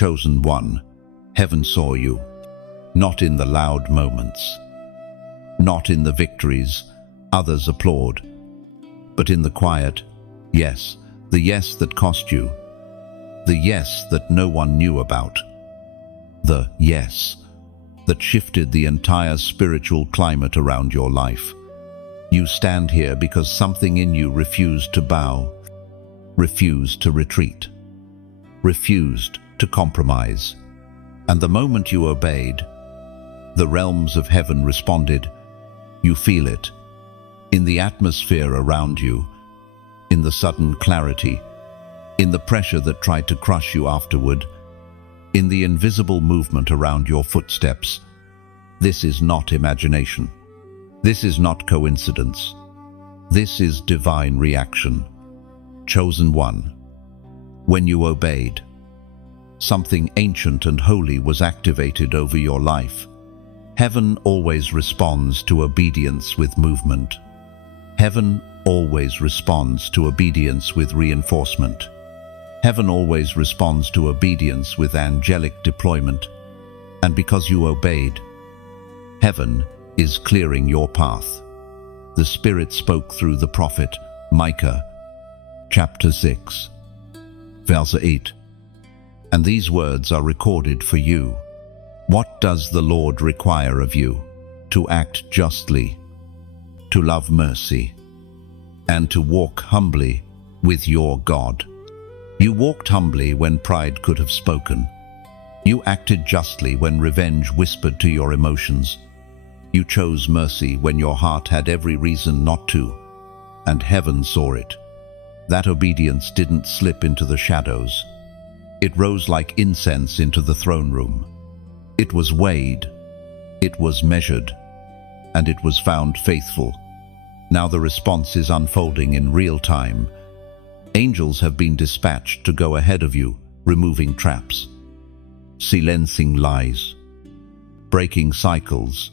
Chosen one, heaven saw you, not in the loud moments, not in the victories others applaud, but in the quiet yes, the yes that cost you, the yes that no one knew about, the yes that shifted the entire spiritual climate around your life. You stand here because something in you refused to bow, refused to retreat, refused to compromise. And the moment you obeyed, the realms of heaven responded. You feel it, in the atmosphere around you, in the sudden clarity, in the pressure that tried to crush you afterward, in the invisible movement around your footsteps. This is not imagination. This is not coincidence. This is divine reaction. Chosen one, when you obeyed, something ancient and holy was activated over your life. Heaven always responds to obedience with movement. Heaven always responds to obedience with reinforcement. Heaven always responds to obedience with angelic deployment. And because you obeyed, heaven is clearing your path. The Spirit spoke through the prophet Micah, chapter 6, verse 8. And these words are recorded for you. What does the Lord require of you? To act justly, to love mercy, and to walk humbly with your God. You walked humbly when pride could have spoken. You acted justly when revenge whispered to your emotions. You chose mercy when your heart had every reason not to, and heaven saw it. That obedience didn't slip into the shadows. It rose like incense into the throne room. It was weighed, it was measured, and it was found faithful. Now the response is unfolding in real time. Angels have been dispatched to go ahead of you, removing traps, silencing lies, breaking cycles,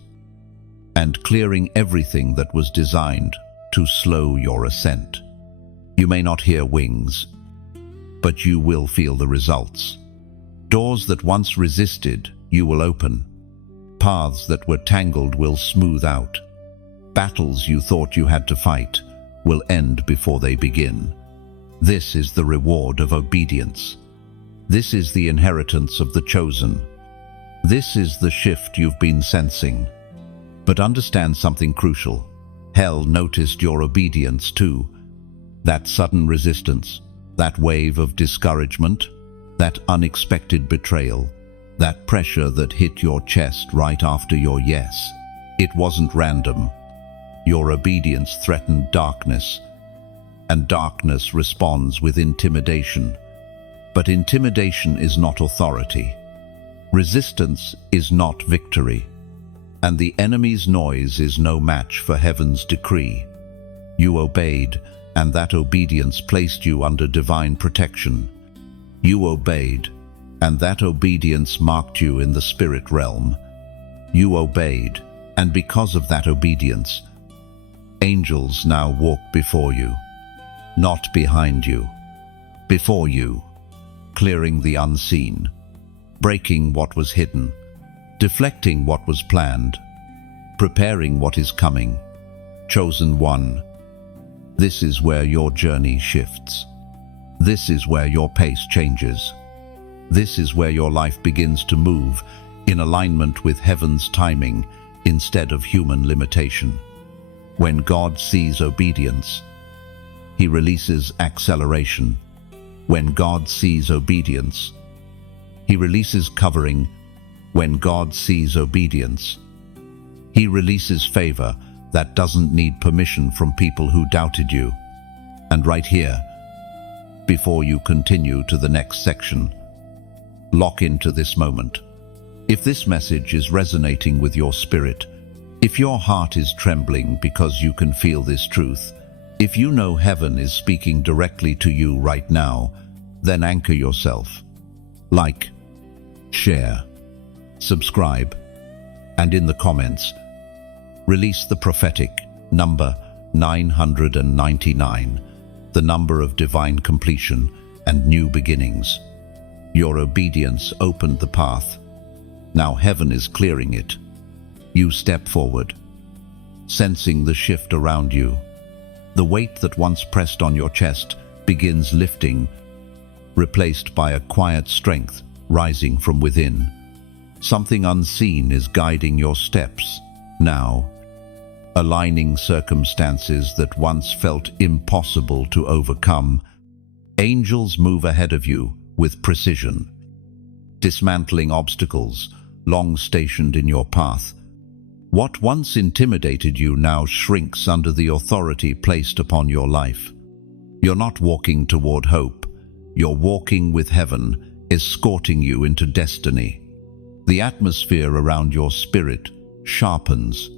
and clearing everything that was designed to slow your ascent. You may not hear wings, but you will feel the results. Doors that once resisted, you will open. Paths that were tangled will smooth out. Battles you thought you had to fight will end before they begin. This is the reward of obedience. This is the inheritance of the chosen. This is the shift you've been sensing. But understand something crucial. Hell noticed your obedience too. That sudden resistance, that wave of discouragement, that unexpected betrayal, that pressure that hit your chest right after your yes. It wasn't random. Your obedience threatened darkness, and darkness responds with intimidation. But intimidation is not authority. Resistance is not victory. And the enemy's noise is no match for heaven's decree. You obeyed, and that obedience placed you under divine protection. You obeyed, and that obedience marked you in the spirit realm. You obeyed, and because of that obedience, angels now walk before you, not behind you, before you, clearing the unseen, breaking what was hidden, deflecting what was planned, preparing what is coming. Chosen one, this is where your journey shifts. This is where your pace changes. This is where your life begins to move in alignment with heaven's timing instead of human limitation. When God sees obedience, He releases acceleration. When God sees obedience, He releases covering. When God sees obedience, He releases favor that doesn't need permission from people who doubted you. And right here, before you continue to the next section, lock into this moment. If this message is resonating with your spirit, if your heart is trembling because you can feel this truth, if you know heaven is speaking directly to you right now, then anchor yourself. Like, share, subscribe, and in the comments, release the prophetic number 999, the number of divine completion and new beginnings. Your obedience opened the path. Now heaven is clearing it. You step forward, sensing the shift around you. The weight that once pressed on your chest begins lifting, replaced by a quiet strength rising from within. Something unseen is guiding your steps now, aligning circumstances that once felt impossible to overcome. Angels move ahead of you with precision, dismantling obstacles long stationed in your path. What once intimidated you now shrinks under the authority placed upon your life. You're not walking toward hope. You're walking with heaven, escorting you into destiny. The atmosphere around your spirit sharpens.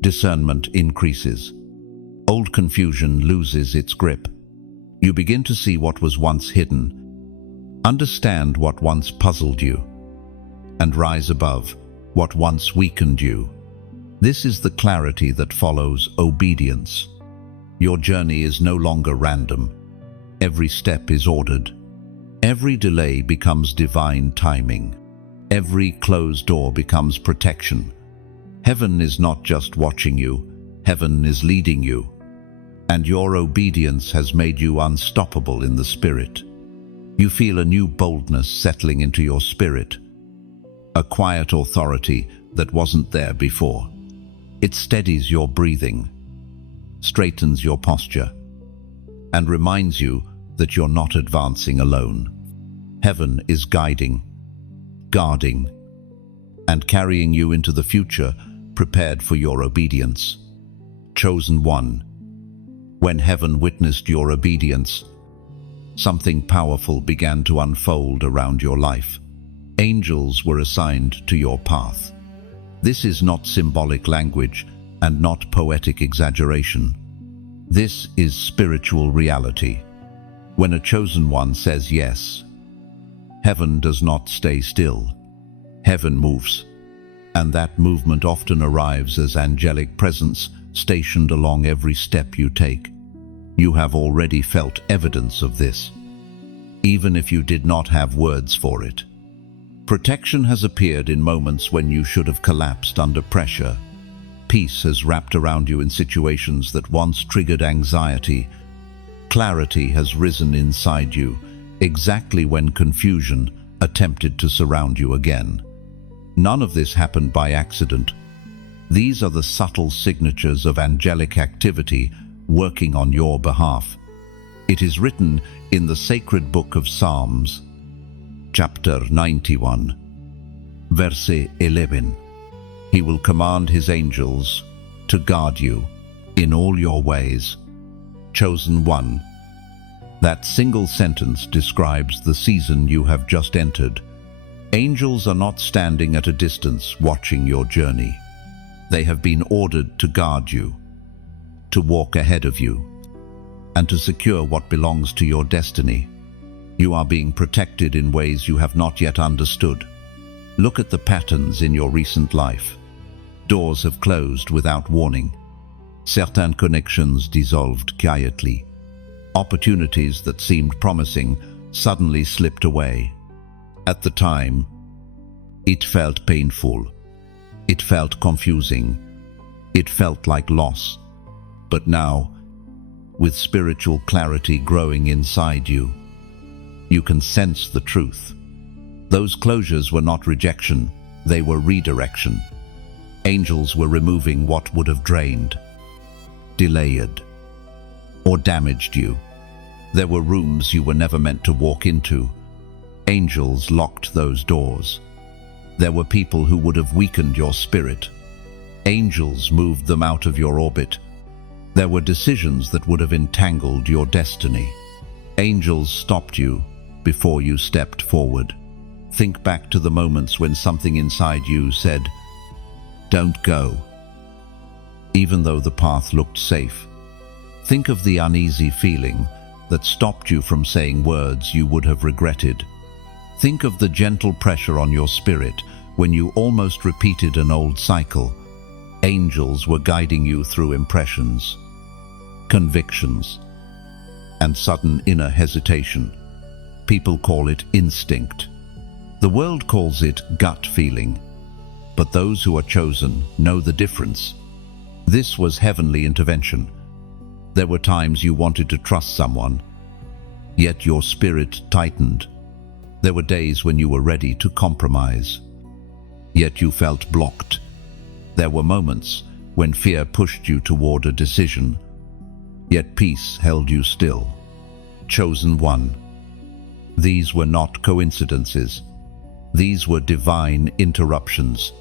Discernment increases. Old confusion loses its grip. You begin to see what was once hidden, understand what once puzzled you, and rise above what once weakened you. This is the clarity that follows obedience. Your journey is no longer random. Every step is ordered. Every delay becomes divine timing. Every closed door becomes protection. Heaven is not just watching you, heaven is leading you. And your obedience has made you unstoppable in the spirit. You feel a new boldness settling into your spirit, a quiet authority that wasn't there before. It steadies your breathing, straightens your posture, and reminds you that you're not advancing alone. Heaven is guiding, guarding, and carrying you into the future prepared for your obedience. Chosen one. When heaven witnessed your obedience, something powerful began to unfold around your life. Angels were assigned to your path. This is not symbolic language and not poetic exaggeration. This is spiritual reality. When a chosen one says yes, heaven does not stay still. Heaven moves, and that movement often arrives as angelic presence stationed along every step you take. You have already felt evidence of this, even if you did not have words for it. Protection has appeared in moments when you should have collapsed under pressure. Peace has wrapped around you in situations that once triggered anxiety. Clarity has risen inside you, exactly when confusion attempted to surround you again. None of this happened by accident. These are the subtle signatures of angelic activity working on your behalf. It is written in the sacred book of Psalms, chapter 91, verse 11. He will command his angels to guard you in all your ways. Chosen one. That single sentence describes the season you have just entered. Angels are not standing at a distance watching your journey. They have been ordered to guard you, to walk ahead of you, and to secure what belongs to your destiny. You are being protected in ways you have not yet understood. Look at the patterns in your recent life. Doors have closed without warning. Certain connections dissolved quietly. Opportunities that seemed promising suddenly slipped away. At the time, it felt painful. It felt confusing. It felt like loss. But now, with spiritual clarity growing inside you, you can sense the truth. Those closures were not rejection, they were redirection. Angels were removing what would have drained, delayed, or damaged you. There were rooms you were never meant to walk into. Angels locked those doors. There were people who would have weakened your spirit. Angels moved them out of your orbit. There were decisions that would have entangled your destiny. Angels stopped you before you stepped forward. Think back to the moments when something inside you said, "Don't go," even though the path looked safe. Think of the uneasy feeling that stopped you from saying words you would have regretted. Think of the gentle pressure on your spirit when you almost repeated an old cycle. Angels were guiding you through impressions, convictions, and sudden inner hesitation. People call it instinct. The world calls it gut feeling. But those who are chosen know the difference. This was heavenly intervention. There were times you wanted to trust someone, yet your spirit tightened. There were days when you were ready to compromise, yet you felt blocked. There were moments when fear pushed you toward a decision, yet peace held you still. Chosen one. These were not coincidences. These were divine interruptions.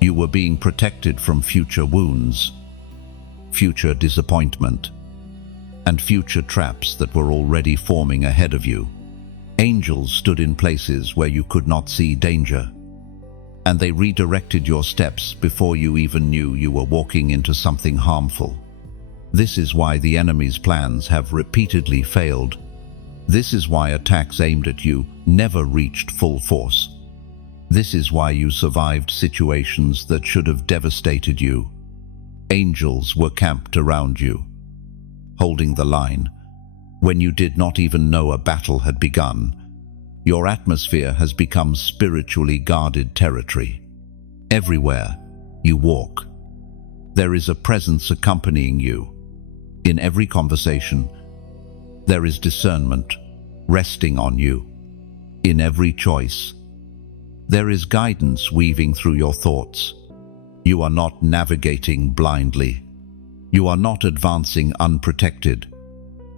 You were being protected from future wounds, future disappointment, and future traps that were already forming ahead of you. Angels stood in places where you could not see danger, and they redirected your steps before you even knew you were walking into something harmful. This is why the enemy's plans have repeatedly failed. This is why attacks aimed at you never reached full force. This is why you survived situations that should have devastated you. Angels were camped around you, holding the line. When you did not even know a battle had begun, your atmosphere has become spiritually guarded territory. Everywhere you walk, there is a presence accompanying you. In every conversation, there is discernment resting on you. In every choice, there is guidance weaving through your thoughts. You are not navigating blindly. You are not advancing unprotected.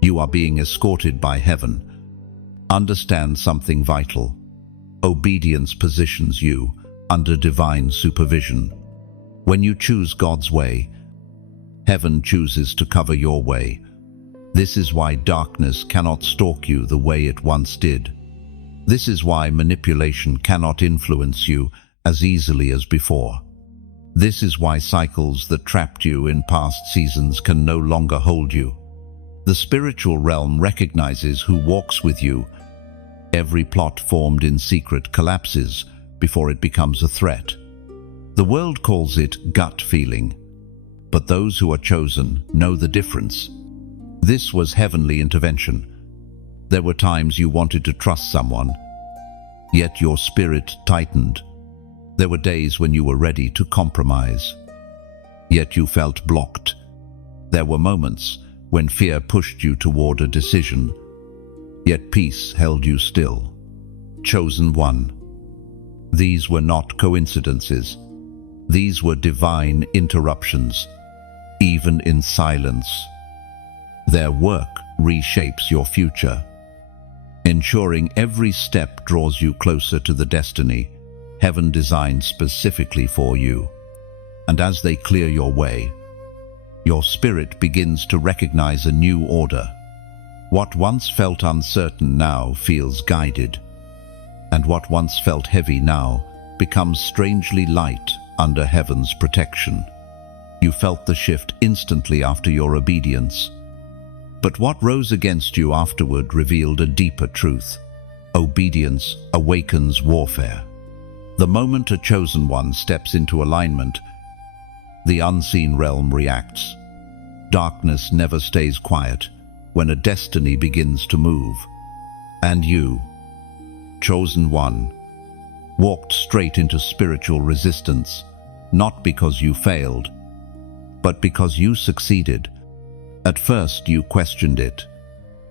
You are being escorted by heaven. Understand something vital. Obedience positions you under divine supervision. When you choose God's way, heaven chooses to cover your way. This is why darkness cannot stalk you the way it once did. This is why manipulation cannot influence you as easily as before. This is why cycles that trapped you in past seasons can no longer hold you. The spiritual realm recognizes who walks with you. Every plot formed in secret collapses before it becomes a threat. The world calls it gut feeling, but those who are chosen know the difference. This was heavenly intervention. There were times you wanted to trust someone, yet your spirit tightened. There were days when you were ready to compromise, yet you felt blocked. There were moments when fear pushed you toward a decision, yet peace held you still. Chosen one. These were not coincidences. These were divine interruptions, even in silence. Their work reshapes your future, ensuring every step draws you closer to the destiny heaven designed specifically for you. And as they clear your way, your spirit begins to recognize a new order. What once felt uncertain now feels guided, and what once felt heavy now becomes strangely light under heaven's protection. You felt the shift instantly after your obedience. But what rose against you afterward revealed a deeper truth. Obedience awakens warfare. The moment a chosen one steps into alignment, the unseen realm reacts. Darkness never stays quiet when a destiny begins to move. And you, chosen one, walked straight into spiritual resistance, not because you failed, but because you succeeded. At first you questioned it.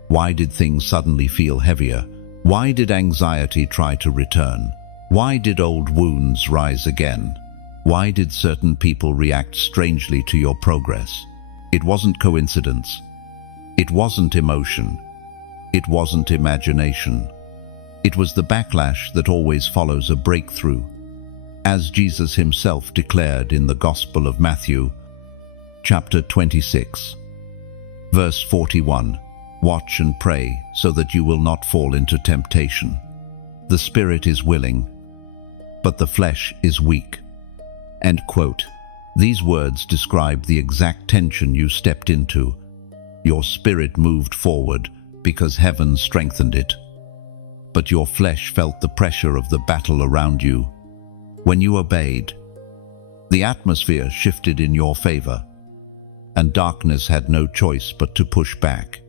Why did things suddenly feel heavier? Why did anxiety try to return? Why did old wounds rise again? Why did certain people react strangely to your progress? It wasn't coincidence. It wasn't emotion. It wasn't imagination. It was the backlash that always follows a breakthrough. As Jesus himself declared in the Gospel of Matthew, chapter 26, verse 41, "Watch and pray so that you will not fall into temptation. The spirit is willing, but the flesh is weak." End quote. These words describe the exact tension you stepped into. Your spirit moved forward because heaven strengthened it, but your flesh felt the pressure of the battle around you. When you obeyed, the atmosphere shifted in your favor, and darkness had no choice but to push back.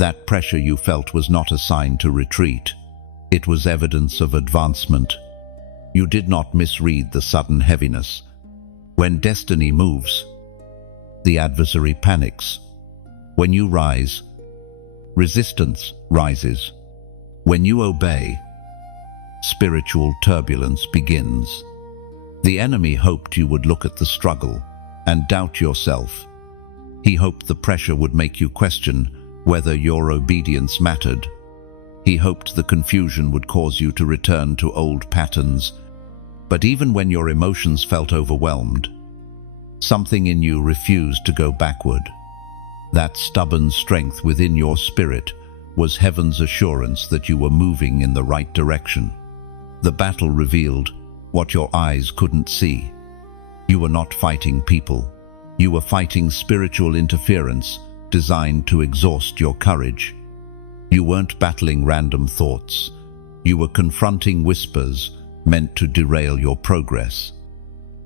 That pressure you felt was not a sign to retreat. It was evidence of advancement. You did not misread the sudden heaviness. When destiny moves, the adversary panics. When you rise, resistance rises. When you obey, spiritual turbulence begins. The enemy hoped you would look at the struggle and doubt yourself. He hoped the pressure would make you question whether your obedience mattered. He hoped the confusion would cause you to return to old patterns. But even when your emotions felt overwhelmed, something in you refused to go backward. That stubborn strength within your spirit was heaven's assurance that you were moving in the right direction. The battle revealed what your eyes couldn't see. You were not fighting people. You were fighting spiritual interference designed to exhaust your courage. You weren't battling random thoughts. You were confronting whispers meant to derail your progress.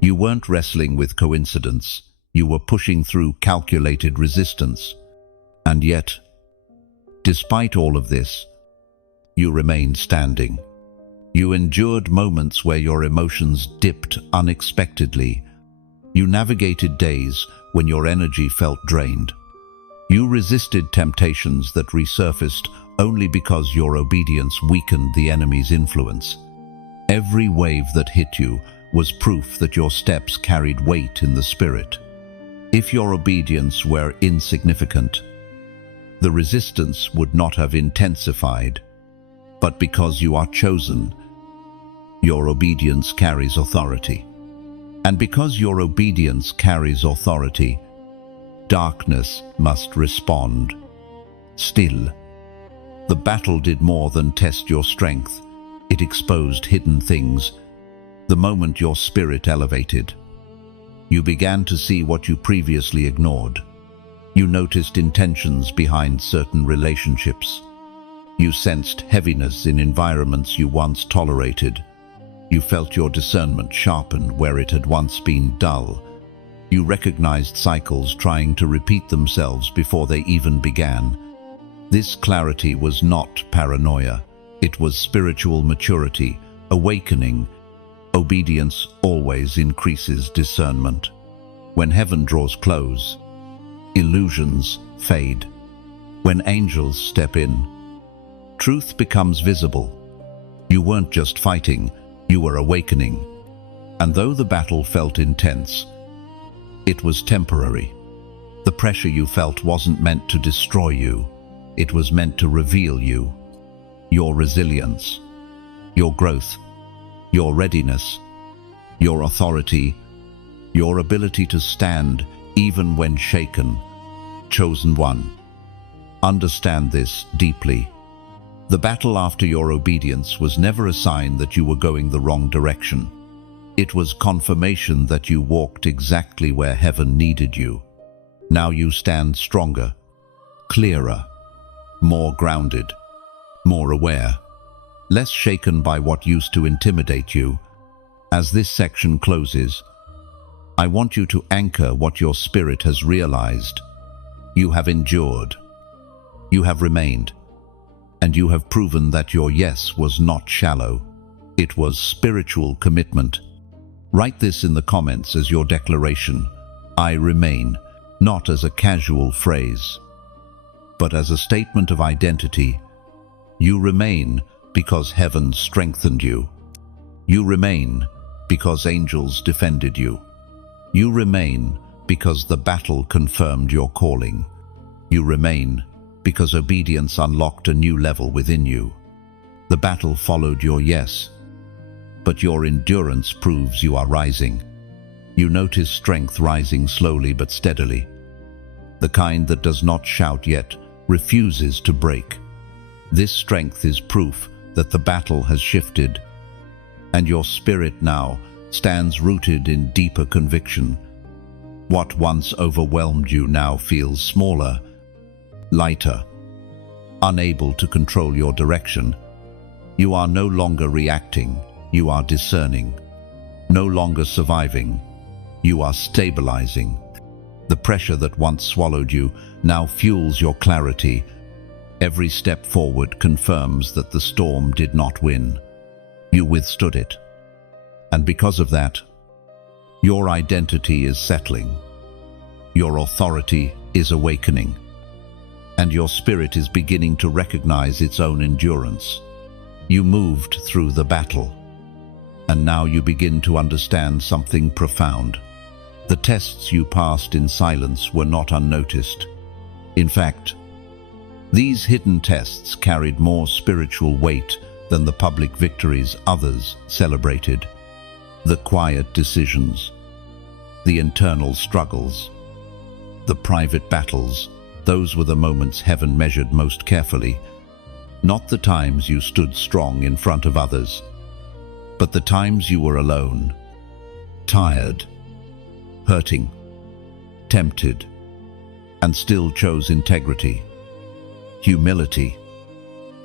You weren't wrestling with coincidence. You were pushing through calculated resistance. And yet, despite all of this, you remained standing. You endured moments where your emotions dipped unexpectedly. You navigated days when your energy felt drained. You resisted temptations that resurfaced only because your obedience weakened the enemy's influence. Every wave that hit you was proof that your steps carried weight in the spirit. If your obedience were insignificant, the resistance would not have intensified. But because you are chosen, your obedience carries authority. And because your obedience carries authority, darkness must respond. Still, the battle did more than test your strength. It exposed hidden things. The moment your spirit elevated, you began to see what you previously ignored. You noticed intentions behind certain relationships. You sensed heaviness in environments you once tolerated. You felt your discernment sharpen where it had once been dull. You recognized cycles trying to repeat themselves before they even began. This clarity was not paranoia. It was spiritual maturity, awakening. Obedience always increases discernment. When heaven draws close, illusions fade. When angels step in, truth becomes visible. You weren't just fighting, you were awakening. And though the battle felt intense, it was temporary. The pressure you felt wasn't meant to destroy you. It was meant to reveal you, your resilience, your growth, your readiness, your authority, your ability to stand even when shaken. Chosen one, understand this deeply. The battle after your obedience was never a sign that you were going the wrong direction. It was confirmation that you walked exactly where heaven needed you. Now you stand stronger, clearer, more grounded, more aware, less shaken by what used to intimidate you. As this section closes, I want you to anchor what your spirit has realized. You have endured, you have remained, and you have proven that your yes was not shallow. It was spiritual commitment. Write this in the comments as your declaration. I remain, not as a casual phrase, but as a statement of identity. You remain because heaven strengthened you. You remain because angels defended you. You remain because the battle confirmed your calling. You remain because obedience unlocked a new level within you. The battle followed your yes, but your endurance proves you are rising. You notice strength rising slowly but steadily. The kind that does not shout yet refuses to break. This strength is proof that the battle has shifted, and your spirit now stands rooted in deeper conviction. What once overwhelmed you now feels smaller, lighter, unable to control your direction. You are no longer reacting, you are discerning. No longer surviving, you are stabilizing. The pressure that once swallowed you now fuels your clarity. Every step forward confirms that the storm did not win. You withstood it. And because of that, your identity is settling. Your authority is awakening. And your spirit is beginning to recognize its own endurance. You moved through the battle. And now you begin to understand something profound. The tests you passed in silence were not unnoticed. In fact, these hidden tests carried more spiritual weight than the public victories others celebrated. The quiet decisions, the internal struggles, the private battles, those were the moments heaven measured most carefully. Not the times you stood strong in front of others, but the times you were alone, tired, hurting, tempted, and still chose integrity, humility,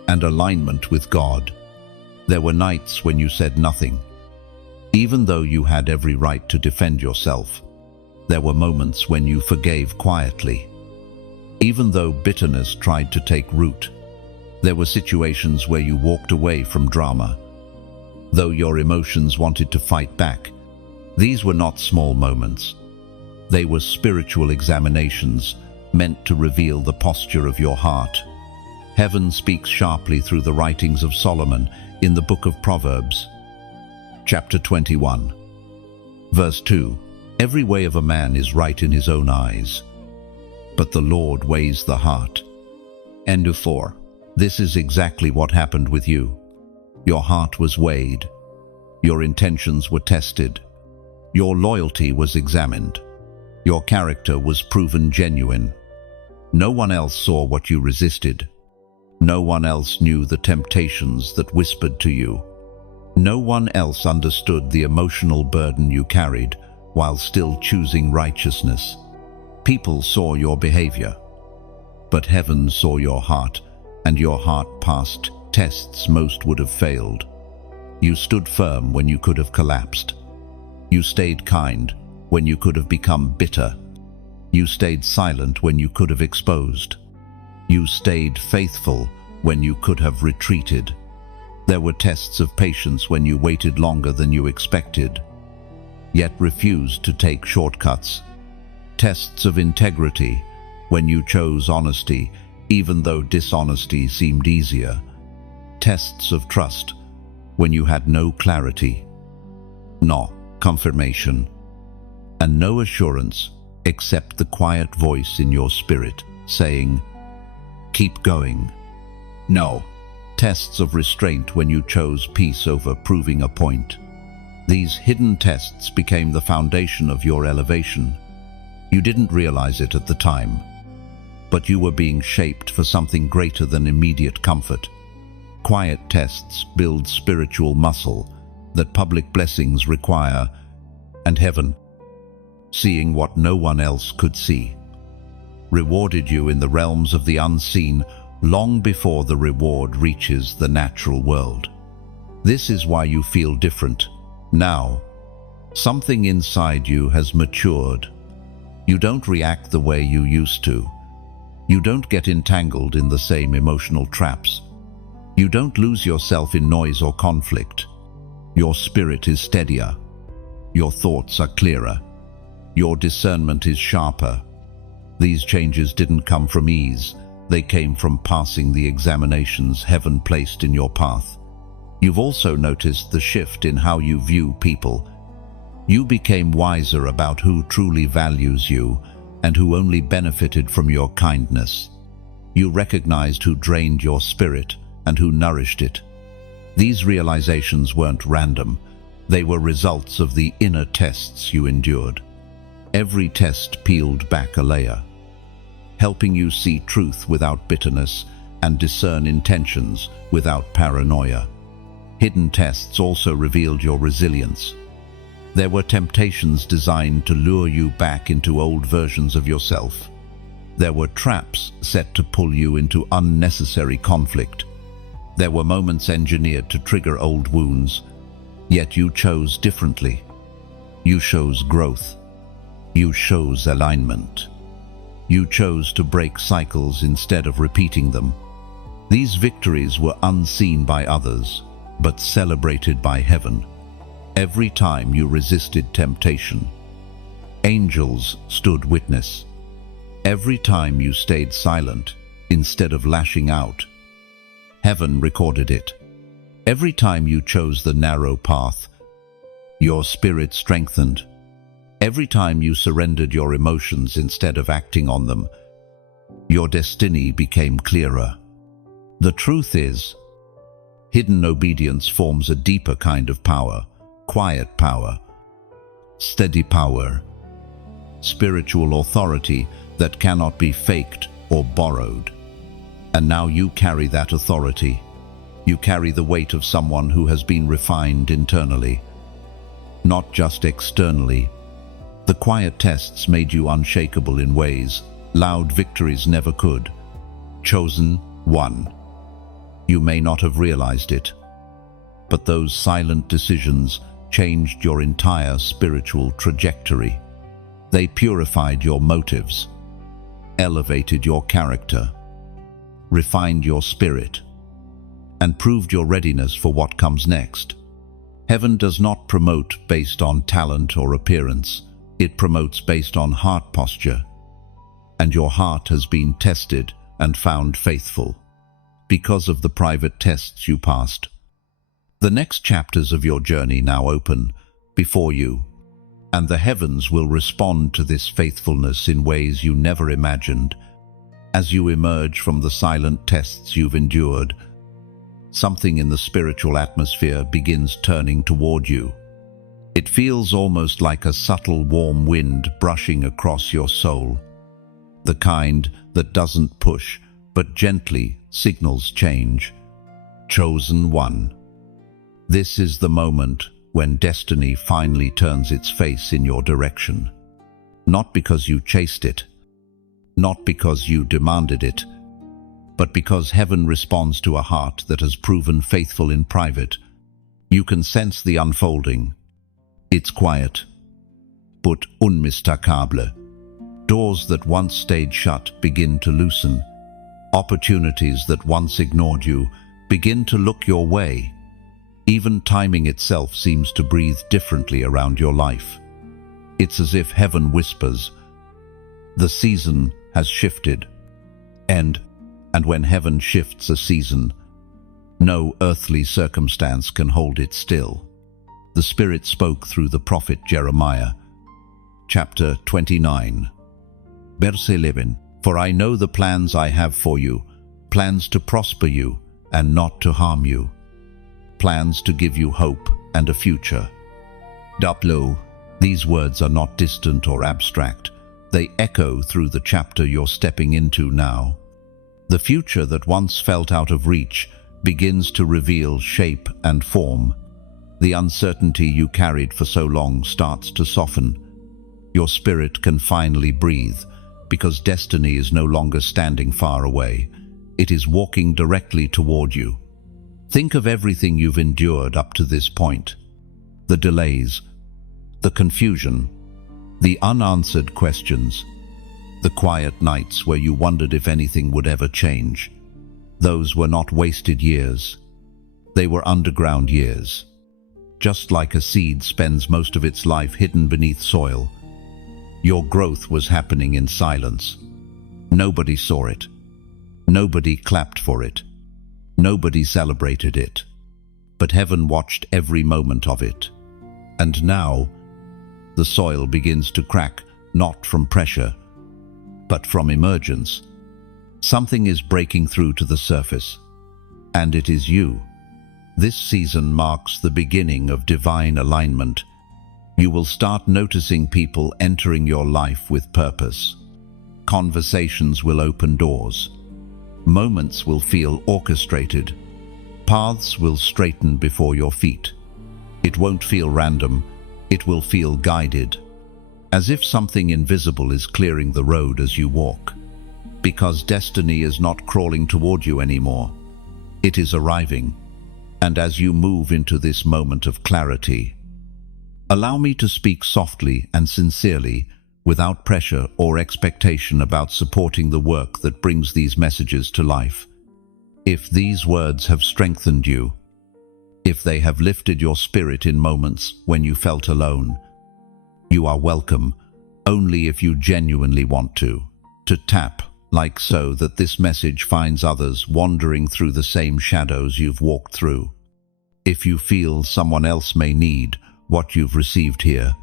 and alignment with God. There were nights when you said nothing, even though you had every right to defend yourself. There were moments when you forgave quietly, even though bitterness tried to take root. There were situations where you walked away from drama, though your emotions wanted to fight back. These were not small moments. They were spiritual examinations meant to reveal the posture of your heart. Heaven speaks sharply through the writings of Solomon in the book of Proverbs, chapter 21, verse 2. Every way of a man is right in his own eyes, but the Lord weighs the heart. End of 4. This is exactly what happened with you. Your heart was weighed. Your intentions were tested. Your loyalty was examined. Your character was proven genuine. No one else saw what you resisted. No one else knew the temptations that whispered to you. No one else understood the emotional burden you carried while still choosing righteousness. People saw your behavior, but heaven saw your heart, and your heart passed tests most would have failed. You stood firm when you could have collapsed. You stayed kind when you could have become bitter. You stayed silent when you could have exposed. You stayed faithful when you could have retreated. There were tests of patience when you waited longer than you expected, yet refused to take shortcuts. Tests of integrity when you chose honesty, even though dishonesty seemed easier. Tests of trust when you had no clarity, no confirmation, and no assurance except the quiet voice in your spirit saying, "Keep going." No. Tests of restraint when you chose peace over proving a point. These hidden tests became the foundation of your elevation. You didn't realize it at the time, but you were being shaped for something greater than immediate comfort. Quiet tests build spiritual muscle that public blessings require, and heaven, seeing what no one else could see, rewarded you in the realms of the unseen long before the reward reaches the natural world. This is why you feel different now. Something inside you has matured. You don't react the way you used to. You don't get entangled in the same emotional traps. You don't lose yourself in noise or conflict. Your spirit is steadier. Your thoughts are clearer. Your discernment is sharper. These changes didn't come from ease. They came from passing the examinations heaven placed in your path. You've also noticed the shift in how you view people. You became wiser about who truly values you and who only benefited from your kindness. You recognized who drained your spirit and who nourished it. These realizations weren't random. They were results of the inner tests you endured. Every test peeled back a layer, helping you see truth without bitterness and discern intentions without paranoia. Hidden tests also revealed your resilience. There were temptations designed to lure you back into old versions of yourself. There were traps set to pull you into unnecessary conflict. There were moments engineered to trigger old wounds, yet you chose differently. You chose growth. You chose alignment. You chose to break cycles instead of repeating them. These victories were unseen by others, but celebrated by heaven. Every time you resisted temptation, angels stood witness. Every time you stayed silent instead of lashing out, heaven recorded it. Every time you chose the narrow path, your spirit strengthened. Every time you surrendered your emotions instead of acting on them, your destiny became clearer. The truth is, hidden obedience forms a deeper kind of power, quiet power, steady power, spiritual authority that cannot be faked or borrowed. And now you carry that authority. You carry the weight of someone who has been refined internally, not just externally. The quiet tests made you unshakable in ways loud victories never could. Chosen one. You may not have realized it, but those silent decisions changed your entire spiritual trajectory. They purified your motives, elevated your character, refined your spirit, and proved your readiness for what comes next. Heaven does not promote based on talent or appearance. It promotes based on heart posture. And your heart has been tested and found faithful because of the private tests you passed. The next chapters of your journey now open before you, and the heavens will respond to this faithfulness in ways you never imagined. As you emerge from the silent tests you've endured, something in the spiritual atmosphere begins turning toward you. It feels almost like a subtle warm wind brushing across your soul, the kind that doesn't push but gently signals change. Chosen one. This is the moment when destiny finally turns its face in your direction. Not because you chased it, not because you demanded it, but because heaven responds to a heart that has proven faithful in private. You can sense the unfolding. It's quiet, but unmistakable. Doors that once stayed shut begin to loosen. Opportunities that once ignored you begin to look your way. Even timing itself seems to breathe differently around your life. It's as if heaven whispers, the season has shifted. And when heaven shifts a season, no earthly circumstance can hold it still. The Spirit spoke through the prophet Jeremiah, chapter 29, verse 11. For I know the plans I have for you, plans to prosper you and not to harm you, plans to give you hope and a future. Daplo, these words are not distant or abstract. They echo through the chapter you're stepping into now. The future that once felt out of reach begins to reveal shape and form. The uncertainty you carried for so long starts to soften. Your spirit can finally breathe, because destiny is no longer standing far away. It is walking directly toward you. Think of everything you've endured up to this point. The delays, the confusion, the unanswered questions, the quiet nights where you wondered if anything would ever change. Those were not wasted years. They were underground years. Just like a seed spends most of its life hidden beneath soil, your growth was happening in silence. Nobody saw it. Nobody clapped for it. Nobody celebrated it. But heaven watched every moment of it. And now, the soil begins to crack, not from pressure, but from emergence. Something is breaking through to the surface, and it is you. This season marks the beginning of divine alignment. You will start noticing people entering your life with purpose. Conversations will open doors. Moments will feel orchestrated. Paths will straighten before your feet. It won't feel random. It will feel guided, as if something invisible is clearing the road as you walk. Because destiny is not crawling toward you anymore. It is arriving. And as you move into this moment of clarity, allow me to speak softly and sincerely, without pressure or expectation about supporting the work that brings these messages to life. If these words have strengthened you, if they have lifted your spirit in moments when you felt alone, you are welcome, only if you genuinely want to tap, like so, that this message finds others wandering through the same shadows you've walked through. If you feel someone else may need what you've received here,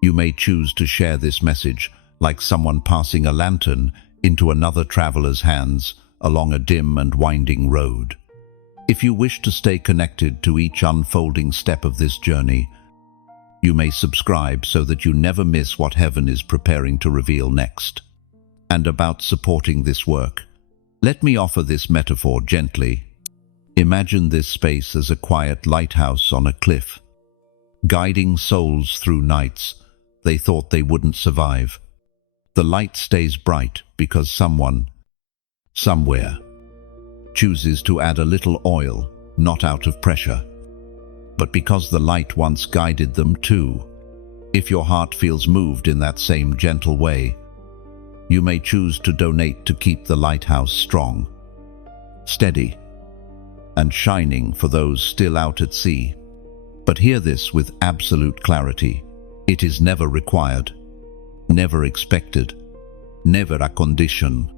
you may choose to share this message like someone passing a lantern into another traveler's hands along a dim and winding road. If you wish to stay connected to each unfolding step of this journey, you may subscribe so that you never miss what heaven is preparing to reveal next. And about supporting this work, let me offer this metaphor gently. Imagine this space as a quiet lighthouse on a cliff, guiding souls through nights they thought they wouldn't survive. The light stays bright because someone, somewhere, chooses to add a little oil, not out of pressure, but because the light once guided them too. If your heart feels moved in that same gentle way, you may choose to donate to keep the lighthouse strong, steady, and shining for those still out at sea. But hear this with absolute clarity. It is never required, never expected, never a condition.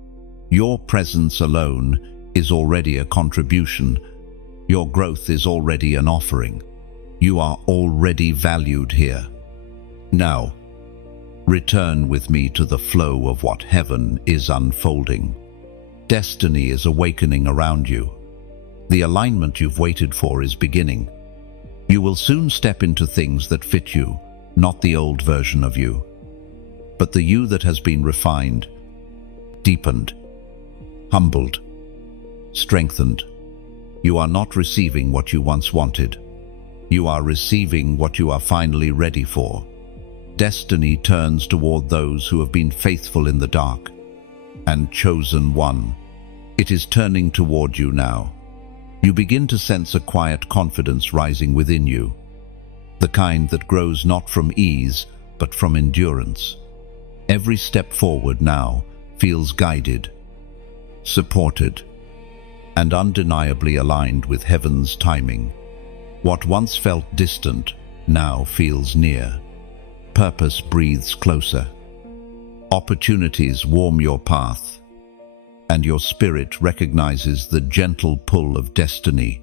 Your presence alone is already a contribution. Your growth is already an offering. You are already valued here. Now, return with me to the flow of what heaven is unfolding. Destiny is awakening around you. The alignment you've waited for is beginning. You will soon step into things that fit you, not the old version of you, but the you that has been refined, deepened, humbled, strengthened. You are not receiving what you once wanted. You are receiving what you are finally ready for. Destiny turns toward those who have been faithful in the dark and chosen one. It is turning toward you now. You begin to sense a quiet confidence rising within you, the kind that grows not from ease, but from endurance. Every step forward now feels guided, supported, and undeniably aligned with heaven's timing. What once felt distant now feels near. Purpose breathes closer. Opportunities warm your path, and your spirit recognizes the gentle pull of destiny.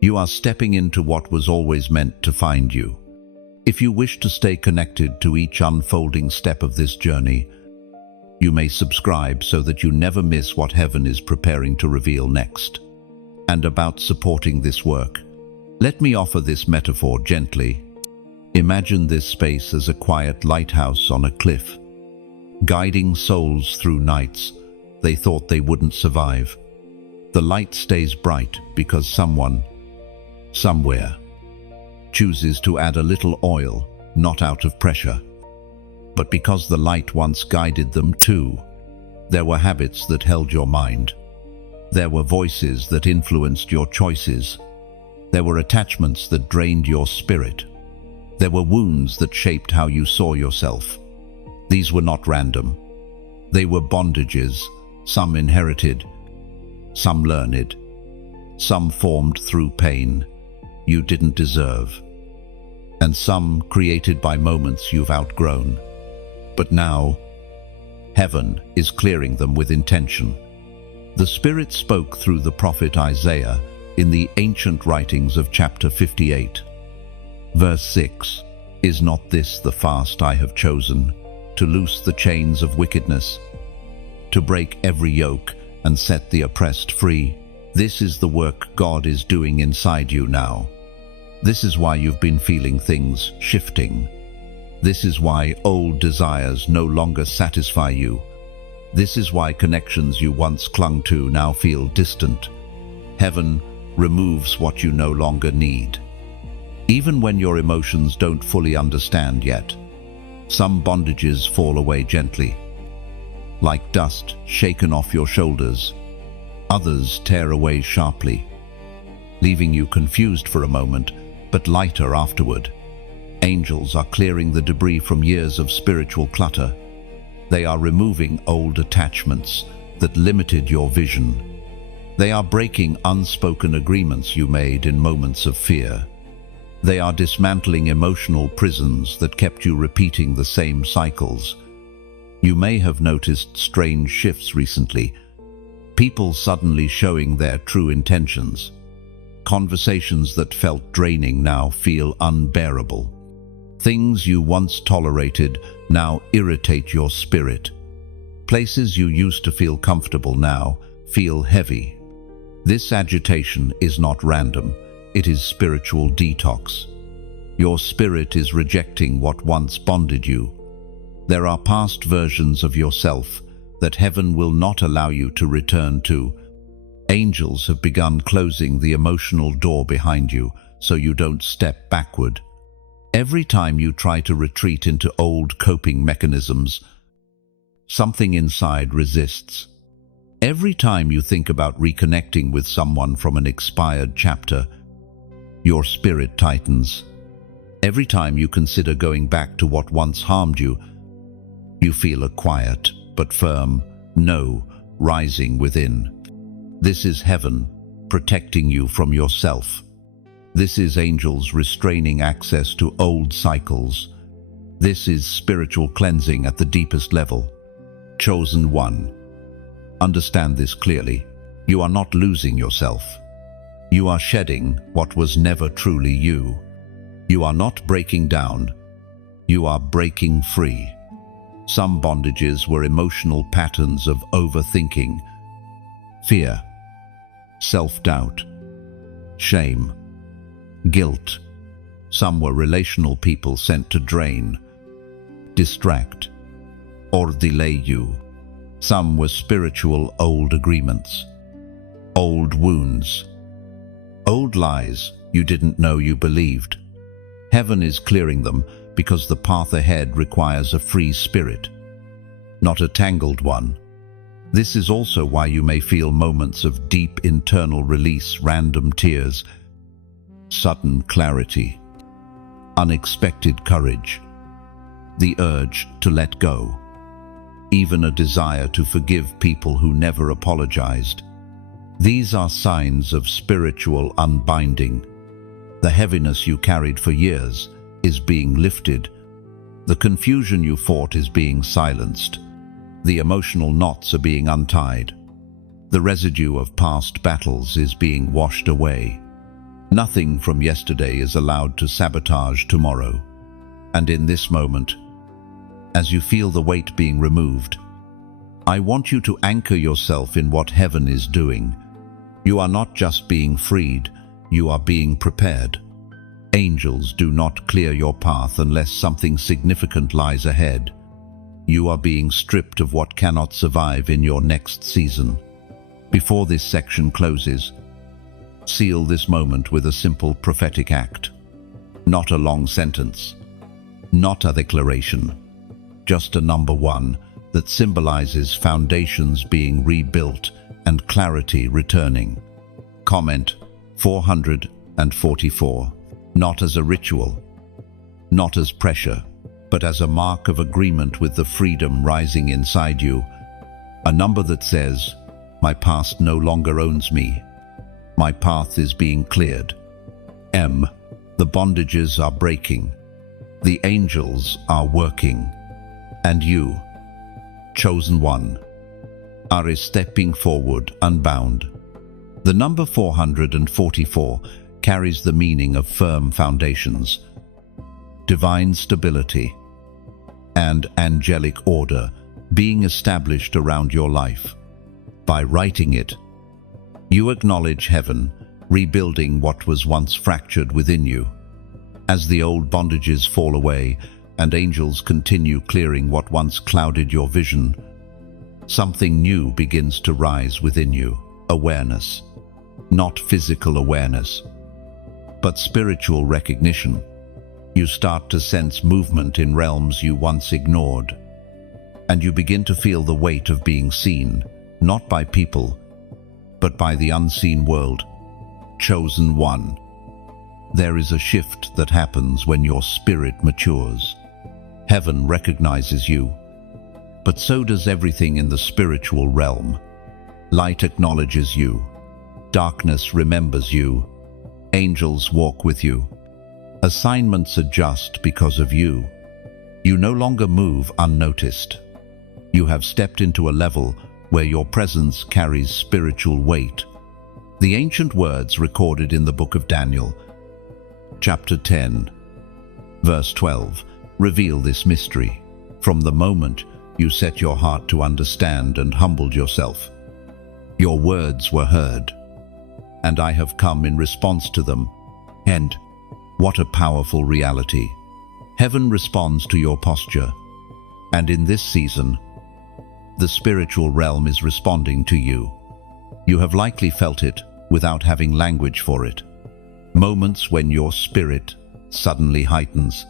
You are stepping into what was always meant to find you. If you wish to stay connected to each unfolding step of this journey, you may subscribe so that you never miss what heaven is preparing to reveal next. And about supporting this work, let me offer this metaphor gently. Imagine this space as a quiet lighthouse on a cliff, guiding souls through nights they thought they wouldn't survive. The light stays bright because someone, somewhere, chooses to add a little oil, not out of pressure, but because the light once guided them too. There were habits that held your mind. There were voices that influenced your choices. There were attachments that drained your spirit. There were wounds that shaped how you saw yourself. These were not random. They were bondages, some inherited, some learned, some formed through pain you didn't deserve, and some created by moments you've outgrown. But now, heaven is clearing them with intention. The Spirit spoke through the prophet Isaiah in the ancient writings of chapter 58. Verse 6, "Is not this the fast I have chosen, to loose the chains of wickedness, to break every yoke and set the oppressed free?" This is the work God is doing inside you now. This is why you've been feeling things shifting. This is why old desires no longer satisfy you. This is why connections you once clung to now feel distant. Heaven removes what you no longer need. Even when your emotions don't fully understand yet, some bondages fall away gently, like dust shaken off your shoulders. Others tear away sharply, leaving you confused for a moment, but lighter afterward. Angels are clearing the debris from years of spiritual clutter. They are removing old attachments that limited your vision. They are breaking unspoken agreements you made in moments of fear. They are dismantling emotional prisons that kept you repeating the same cycles. You may have noticed strange shifts recently. People suddenly showing their true intentions. Conversations that felt draining now feel unbearable. Things you once tolerated now irritate your spirit. Places you used to feel comfortable now feel heavy. This agitation is not random, it is spiritual detox. Your spirit is rejecting what once bonded you. There are past versions of yourself that heaven will not allow you to return to. Angels have begun closing the emotional door behind you so you don't step backward. Every time you try to retreat into old coping mechanisms, something inside resists. Every time you think about reconnecting with someone from an expired chapter, your spirit tightens. Every time you consider going back to what once harmed you, you feel a quiet but firm no rising within. This is heaven protecting you from yourself. This is angels restraining access to old cycles. This is spiritual cleansing at the deepest level. Chosen one. Understand this clearly. You are not losing yourself. You are shedding what was never truly you. You are not breaking down. You are breaking free. Some bondages were emotional patterns of overthinking, fear, self-doubt, shame, guilt. Some were relational people sent to drain, distract, or delay you. Some were spiritual old agreements, old wounds, old lies you didn't know you believed. Heaven is clearing them because the path ahead requires a free spirit, not a tangled one. This is also why you may feel moments of deep internal release, random tears, sudden clarity, unexpected courage, the urge to let go, even a desire to forgive people who never apologized. These are signs of spiritual unbinding. The heaviness you carried for years is being lifted. The confusion you fought is being silenced. The emotional knots are being untied. The residue of past battles is being washed away. Nothing from yesterday is allowed to sabotage tomorrow. And in this moment, as you feel the weight being removed, I want you to anchor yourself in what heaven is doing. You are not just being freed, you are being prepared. Angels do not clear your path unless something significant lies ahead. You are being stripped of what cannot survive in your next season. Before this section closes, seal this moment with a simple prophetic act. Not a long sentence, not a declaration, just a number one that symbolizes foundations being rebuilt and clarity returning. Comment 444. Not as a ritual, not as pressure, but as a mark of agreement with the freedom rising inside you. A number that says, my past no longer owns me. My path is being cleared. M. The bondages are breaking. The angels are working. And you, chosen one, are stepping forward unbound. The number 444 carries the meaning of firm foundations, divine stability, and angelic order being established around your life. By writing it, you acknowledge heaven rebuilding what was once fractured within you. As the old bondages fall away and angels continue clearing what once clouded your vision, something new begins to rise within you. Awareness. Not physical awareness, but spiritual recognition. You start to sense movement in realms you once ignored, and you begin to feel the weight of being seen, not by people, but by the unseen world. Chosen one. There is a shift that happens when your spirit matures. Heaven recognizes you, but so does everything in the spiritual realm. Light acknowledges you, Darkness remembers you. Angels walk with you. Assignments adjust because of you. You no longer move unnoticed. You have stepped into a level where your presence carries spiritual weight. The ancient words recorded in the book of Daniel, chapter 10, verse 12, reveal this mystery. From the moment you set your heart to understand and humbled yourself, your words were heard, and I have come in response to them. And what a powerful reality. Heaven responds to your posture, and in this season, the spiritual realm is responding to you. You have likely felt it without having language for it. Moments when your spirit suddenly heightens.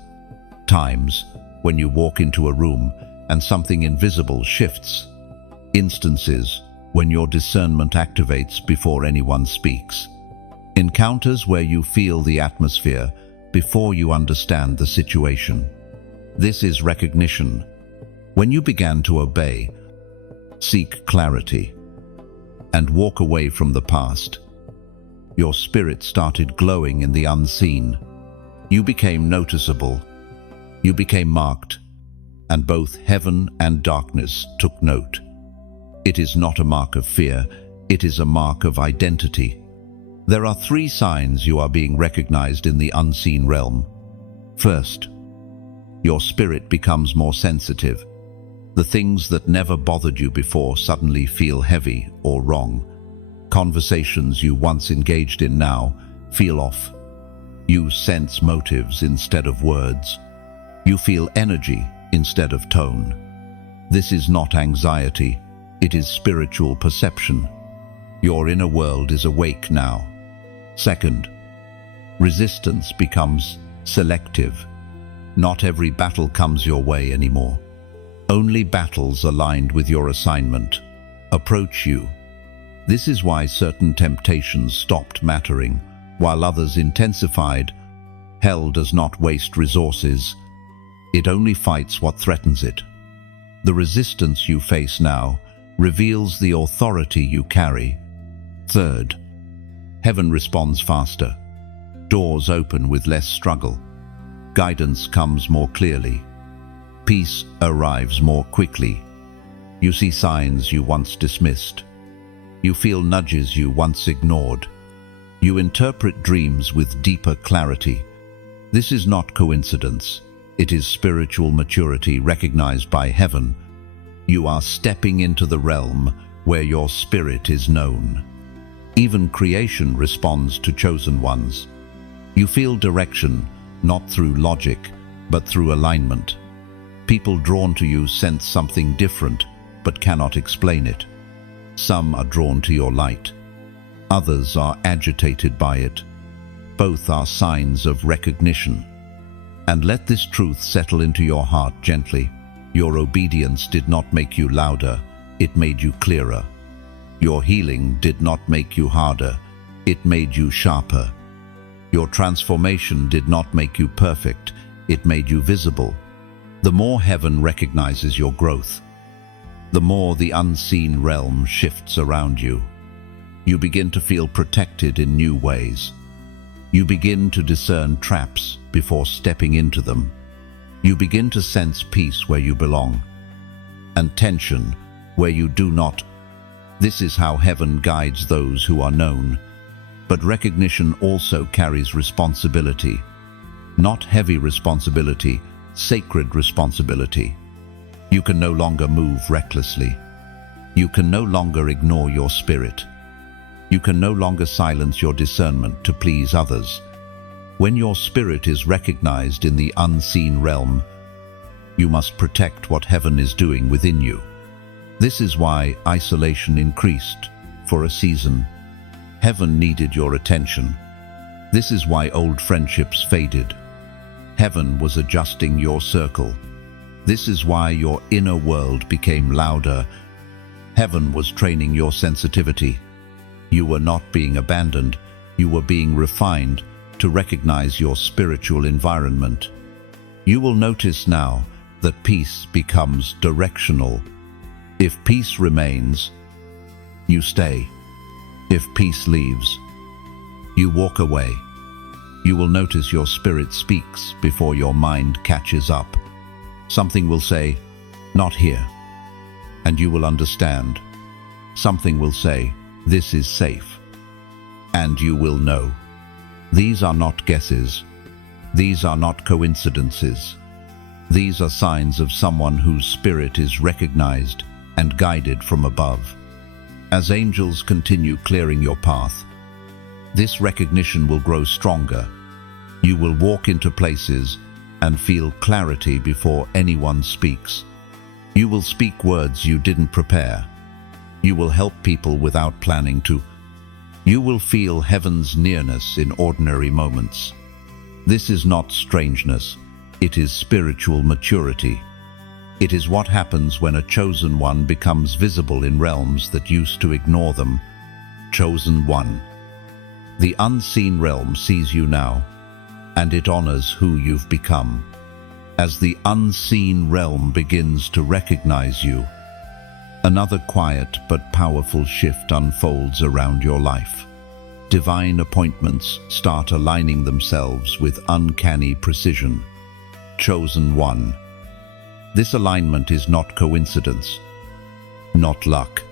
Times when you walk into a room and something invisible shifts. Instances when your discernment activates before anyone speaks. Encounters where you feel the atmosphere before you understand the situation. This is recognition. When you began to obey, seek clarity, and walk away from the past, your spirit started glowing in the unseen. You became noticeable. You became marked, and both heaven and darkness took note. It is not a mark of fear, it is a mark of identity. There are 3 signs you are being recognized in the unseen realm. First, your spirit becomes more sensitive. The things that never bothered you before suddenly feel heavy or wrong. Conversations you once engaged in now feel off. You sense motives instead of words. You feel energy instead of tone. This is not anxiety, it is spiritual perception. Your inner world is awake now. Second, resistance becomes selective. Not every battle comes your way anymore. Only battles aligned with your assignment approach you. This is why certain temptations stopped mattering, while others intensified. Hell does not waste resources. It only fights what threatens it. The resistance you face now reveals the authority you carry. Third, heaven responds faster. Doors open with less struggle. Guidance comes more clearly. Peace arrives more quickly. You see signs you once dismissed. You feel nudges you once ignored. You interpret dreams with deeper clarity. This is not coincidence. It is spiritual maturity recognized by heaven. You are stepping into the realm where your spirit is known. Even creation responds to chosen ones. You feel direction, not through logic, but through alignment. People drawn to you sense something different, but cannot explain it. Some are drawn to your light. Others are agitated by it. Both are signs of recognition. And let this truth settle into your heart gently. Your obedience did not make you louder, it made you clearer. Your healing did not make you harder, it made you sharper. Your transformation did not make you perfect, it made you visible. The more heaven recognizes your growth, the more the unseen realm shifts around you. You begin to feel protected in new ways. You begin to discern traps before stepping into them. You begin to sense peace where you belong, and tension where you do not. This is how heaven guides those who are known. But recognition also carries responsibility. Not heavy responsibility, sacred responsibility. You can no longer move recklessly. You can no longer ignore your spirit. You can no longer silence your discernment to please others. When your spirit is recognized in the unseen realm, you must protect what heaven is doing within you. This is why isolation increased for a season. Heaven needed your attention. This is why old friendships faded. Heaven was adjusting your circle. This is why your inner world became louder. Heaven was training your sensitivity. You were not being abandoned, you were being refined to recognize your spiritual environment. You will notice now that peace becomes directional. If peace remains, you stay. If peace leaves, you walk away. You will notice your spirit speaks before your mind catches up. Something will say, "Not here." And you will understand. Something will say, "This is safe." And you will know. These are not guesses. These are not coincidences. These are signs of someone whose spirit is recognized and guided from above. As angels continue clearing your path, this recognition will grow stronger. You will walk into places and feel clarity before anyone speaks. You will speak words you didn't prepare. You will help people without planning to. You will feel heaven's nearness in ordinary moments. This is not strangeness. It is spiritual maturity. It is what happens when a chosen one becomes visible in realms that used to ignore them. Chosen one. The unseen realm sees you now, and it honors who you've become. As the unseen realm begins to recognize you, another quiet but powerful shift unfolds around your life. Divine appointments start aligning themselves with uncanny precision. Chosen one. This alignment is not coincidence, not luck,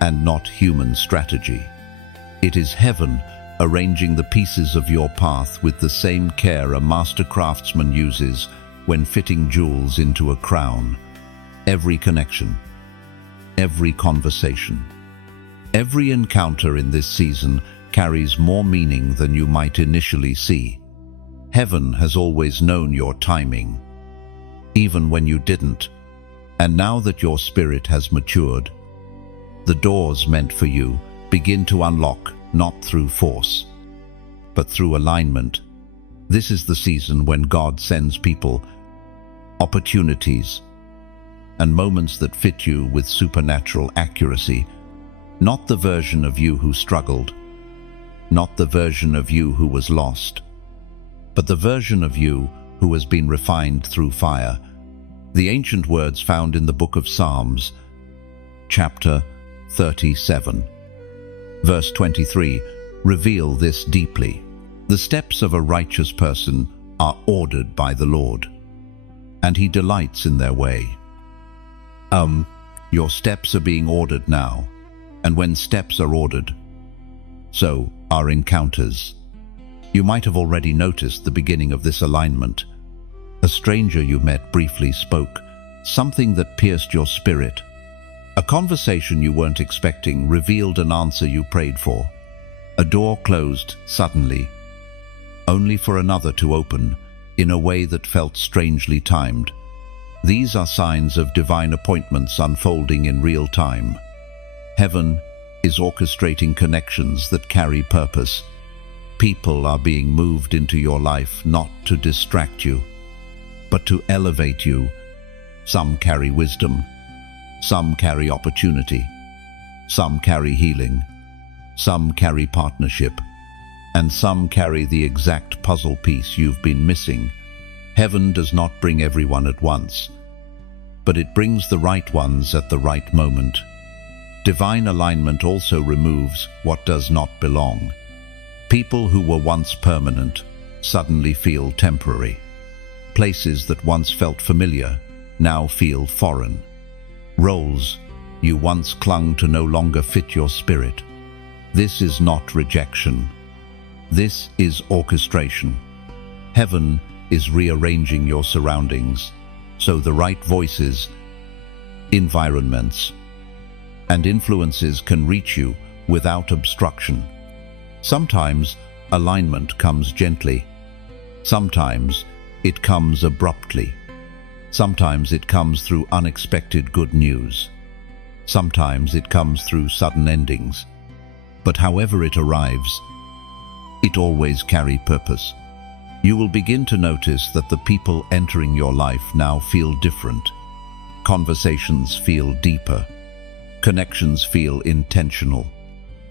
and not human strategy. It is heaven arranging the pieces of your path with the same care a master craftsman uses when fitting jewels into a crown. Every connection, every conversation, every encounter in this season carries more meaning than you might initially see. Heaven has always known your timing, even when you didn't. And now that your spirit has matured, the doors meant for you begin to unlock, not through force, but through alignment. This is the season when God sends people, opportunities, and moments that fit you with supernatural accuracy. Not the version of you who struggled, not the version of you who was lost, but the version of you who has been refined through fire. The ancient words found in the book of Psalms, chapter 37, verse 23, reveal this deeply. The steps of a righteous person are ordered by the Lord, and He delights in their way. Your steps are being ordered now, and when steps are ordered, so are encounters. You might have already noticed the beginning of this alignment. A stranger you met briefly spoke, something that pierced your spirit. A conversation you weren't expecting revealed an answer you prayed for. A door closed suddenly, only for another to open in a way that felt strangely timed. These are signs of divine appointments unfolding in real time. Heaven is orchestrating connections that carry purpose. People are being moved into your life not to distract you, but to elevate you. Some carry wisdom, some carry opportunity, some carry healing, some carry partnership, and some carry the exact puzzle piece you've been missing. Heaven does not bring everyone at once, but it brings the right ones at the right moment. Divine alignment also removes what does not belong. People who were once permanent suddenly feel temporary. Places that once felt familiar now feel foreign. Roles you once clung to no longer fit your spirit. This is not rejection. This is orchestration. Heaven is rearranging your surroundings so the right voices, environments, and influences can reach you without obstruction. Sometimes alignment comes gently. Sometimes it comes abruptly. Sometimes it comes through unexpected good news. Sometimes it comes through sudden endings. But however it arrives, it always carries purpose. You will begin to notice that the people entering your life now feel different. Conversations feel deeper. Connections feel intentional.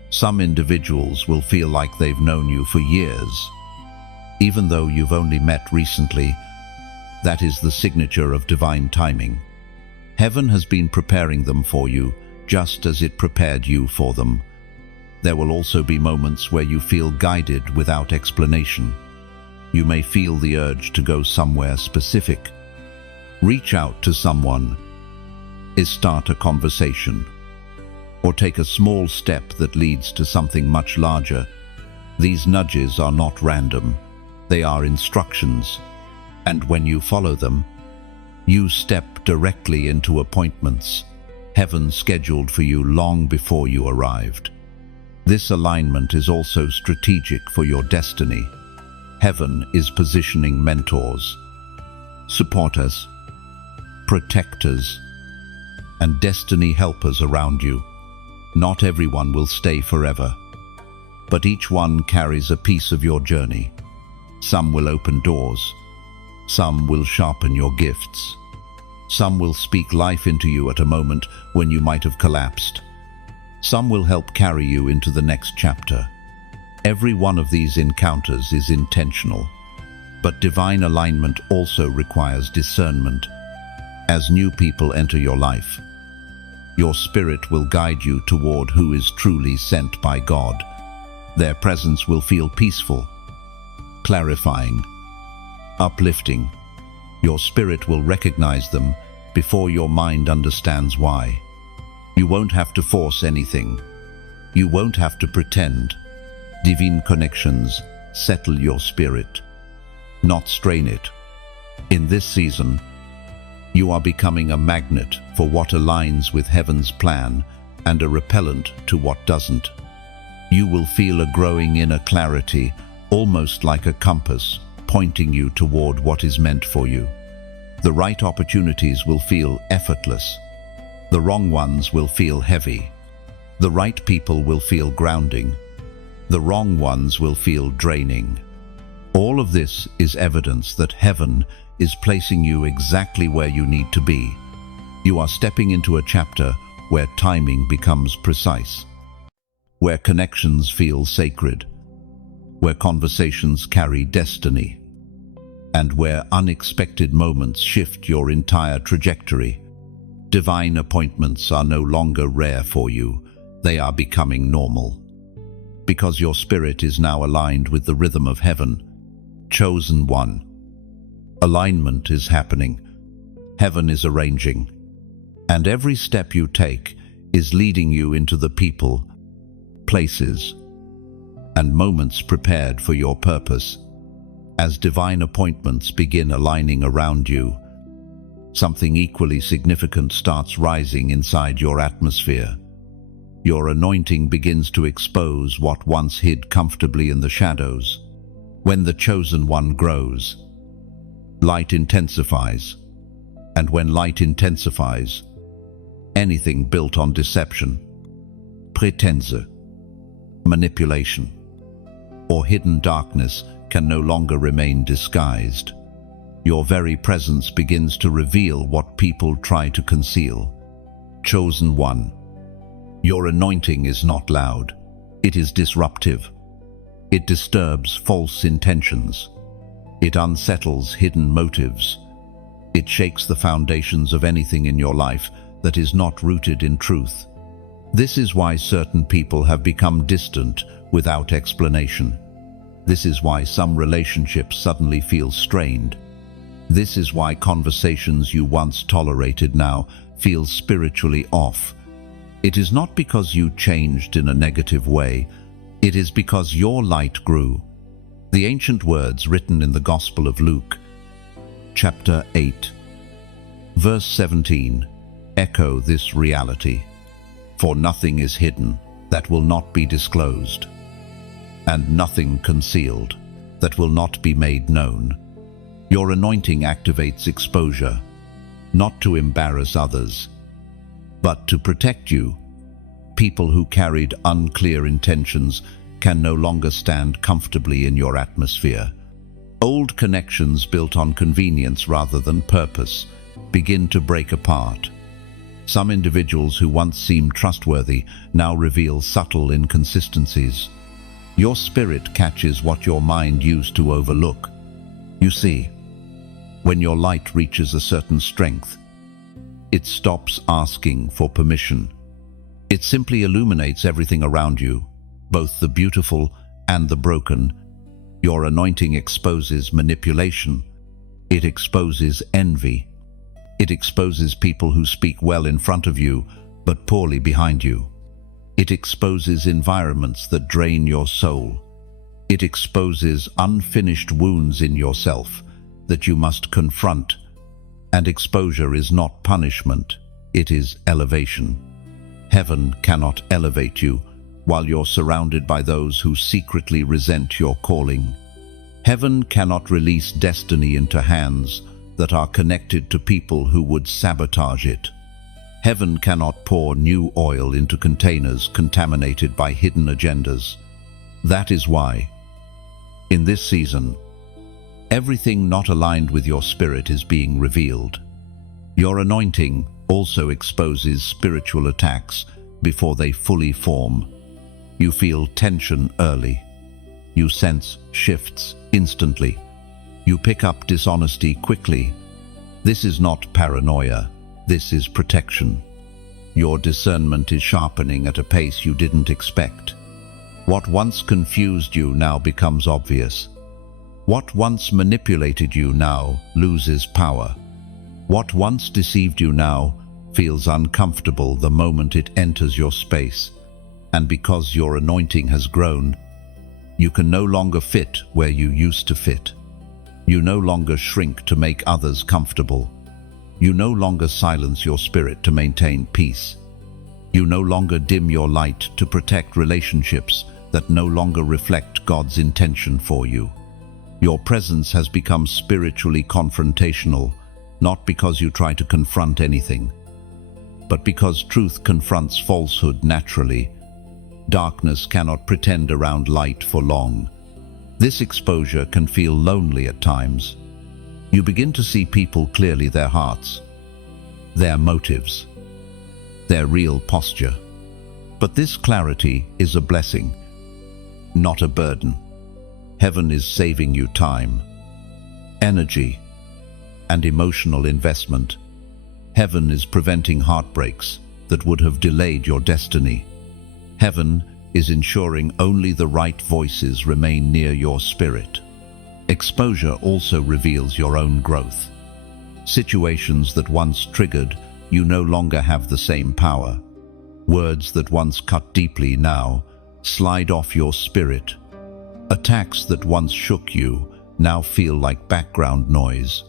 Some individuals will feel like they've known you for years. Even though you've only met recently, that is the signature of divine timing. Heaven has been preparing them for you, just as it prepared you for them. There will also be moments where you feel guided without explanation. You may feel the urge to go somewhere specific. Reach out to someone, start a conversation, or take a small step that leads to something much larger. These nudges are not random. They are instructions, and when you follow them, you step directly into appointments heaven scheduled for you long before you arrived. This alignment is also strategic for your destiny. Heaven is positioning mentors, supporters, protectors, and destiny helpers around you. Not everyone will stay forever, but each one carries a piece of your journey. Some will open doors, some will sharpen your gifts, some will speak life into you at a moment when you might have collapsed. Some will help carry you into the next chapter. Every one of these encounters is intentional, but divine alignment also requires discernment. As new people enter your life, your spirit will guide you toward who is truly sent by God. Their presence will feel peaceful, clarifying, uplifting. Your spirit will recognize them before your mind understands why. You won't have to force anything. You won't have to pretend. Divine connections settle your spirit, not strain it. In this season, you are becoming a magnet for what aligns with heaven's plan and a repellent to what doesn't. You will feel a growing inner clarity, almost like a compass, pointing you toward what is meant for you. The right opportunities will feel effortless. The wrong ones will feel heavy. The right people will feel grounding. The wrong ones will feel draining. All of this is evidence that heaven is placing you exactly where you need to be. You are stepping into a chapter where timing becomes precise, where connections feel sacred, where conversations carry destiny, and where unexpected moments shift your entire trajectory. Divine appointments are no longer rare for you. They are becoming normal. Because your spirit is now aligned with the rhythm of heaven, chosen one. Alignment is happening. Heaven is arranging. And every step you take is leading you into the people, places, and moments prepared for your purpose. As divine appointments begin aligning around you, something equally significant starts rising inside your atmosphere. Your anointing begins to expose what once hid comfortably in the shadows. When the chosen one grows, light intensifies. And when light intensifies, anything built on deception, pretense, manipulation, or hidden darkness can no longer remain disguised. Your very presence begins to reveal what people try to conceal. Chosen one. Your anointing is not loud. It is disruptive. It disturbs false intentions. It unsettles hidden motives. It shakes the foundations of anything in your life that is not rooted in truth. This is why certain people have become distant without explanation. This is why some relationships suddenly feel strained. This is why conversations you once tolerated now feel spiritually off. It is not because you changed in a negative way. It is because your light grew. The ancient words written in the Gospel of Luke, chapter 8, verse 17, echo this reality. For nothing is hidden that will not be disclosed, and nothing concealed that will not be made known. Your anointing activates exposure, not to embarrass others, but to protect you. People who carried unclear intentions can no longer stand comfortably in your atmosphere. Old connections built on convenience rather than purpose begin to break apart. Some individuals who once seemed trustworthy now reveal subtle inconsistencies. Your spirit catches what your mind used to overlook. You see, when your light reaches a certain strength, it stops asking for permission. It simply illuminates everything around you. both the beautiful and the broken. Your anointing exposes manipulation. It exposes envy. It exposes people who speak well in front of you, but poorly behind you. It exposes environments that drain your soul. It exposes unfinished wounds in yourself that you must confront. And exposure is not punishment, it is elevation. Heaven cannot elevate you while you're surrounded by those who secretly resent your calling. Heaven cannot release destiny into hands that are connected to people who would sabotage it. Heaven cannot pour new oil into containers contaminated by hidden agendas. That is why, in this season, everything not aligned with your spirit is being revealed. Your anointing also exposes spiritual attacks before they fully form. You feel tension early. You sense shifts instantly. You pick up dishonesty quickly. This is not paranoia. This is protection. Your discernment is sharpening at a pace you didn't expect. What once confused you now becomes obvious. What once manipulated you now loses power. What once deceived you now feels uncomfortable the moment it enters your space. And because your anointing has grown, you can no longer fit where you used to fit. You no longer shrink to make others comfortable. You no longer silence your spirit to maintain peace. You no longer dim your light to protect relationships that no longer reflect God's intention for you. Your presence has become spiritually confrontational, not because you try to confront anything, but because truth confronts falsehood naturally. Darkness cannot pretend around light for long. This exposure can feel lonely at times. You begin to see people clearly, their hearts, their motives, their real posture. But this clarity is a blessing, not a burden. Heaven is saving you time, energy, and emotional investment. Heaven is preventing heartbreaks that would have delayed your destiny. Heaven is ensuring only the right voices remain near your spirit. Exposure also reveals your own growth. Situations that once triggered you no longer have the same power. Words that once cut deeply now slide off your spirit. Attacks that once shook you now feel like background noise.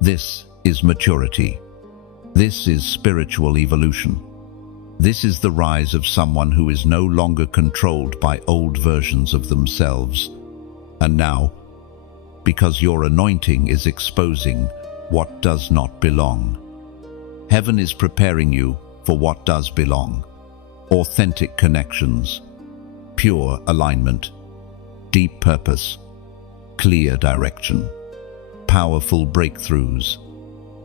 This is maturity. This is spiritual evolution. This is the rise of someone who is no longer controlled by old versions of themselves. And now, because your anointing is exposing what does not belong, heaven is preparing you for what does belong. Authentic connections, pure alignment, deep purpose, clear direction, powerful breakthroughs.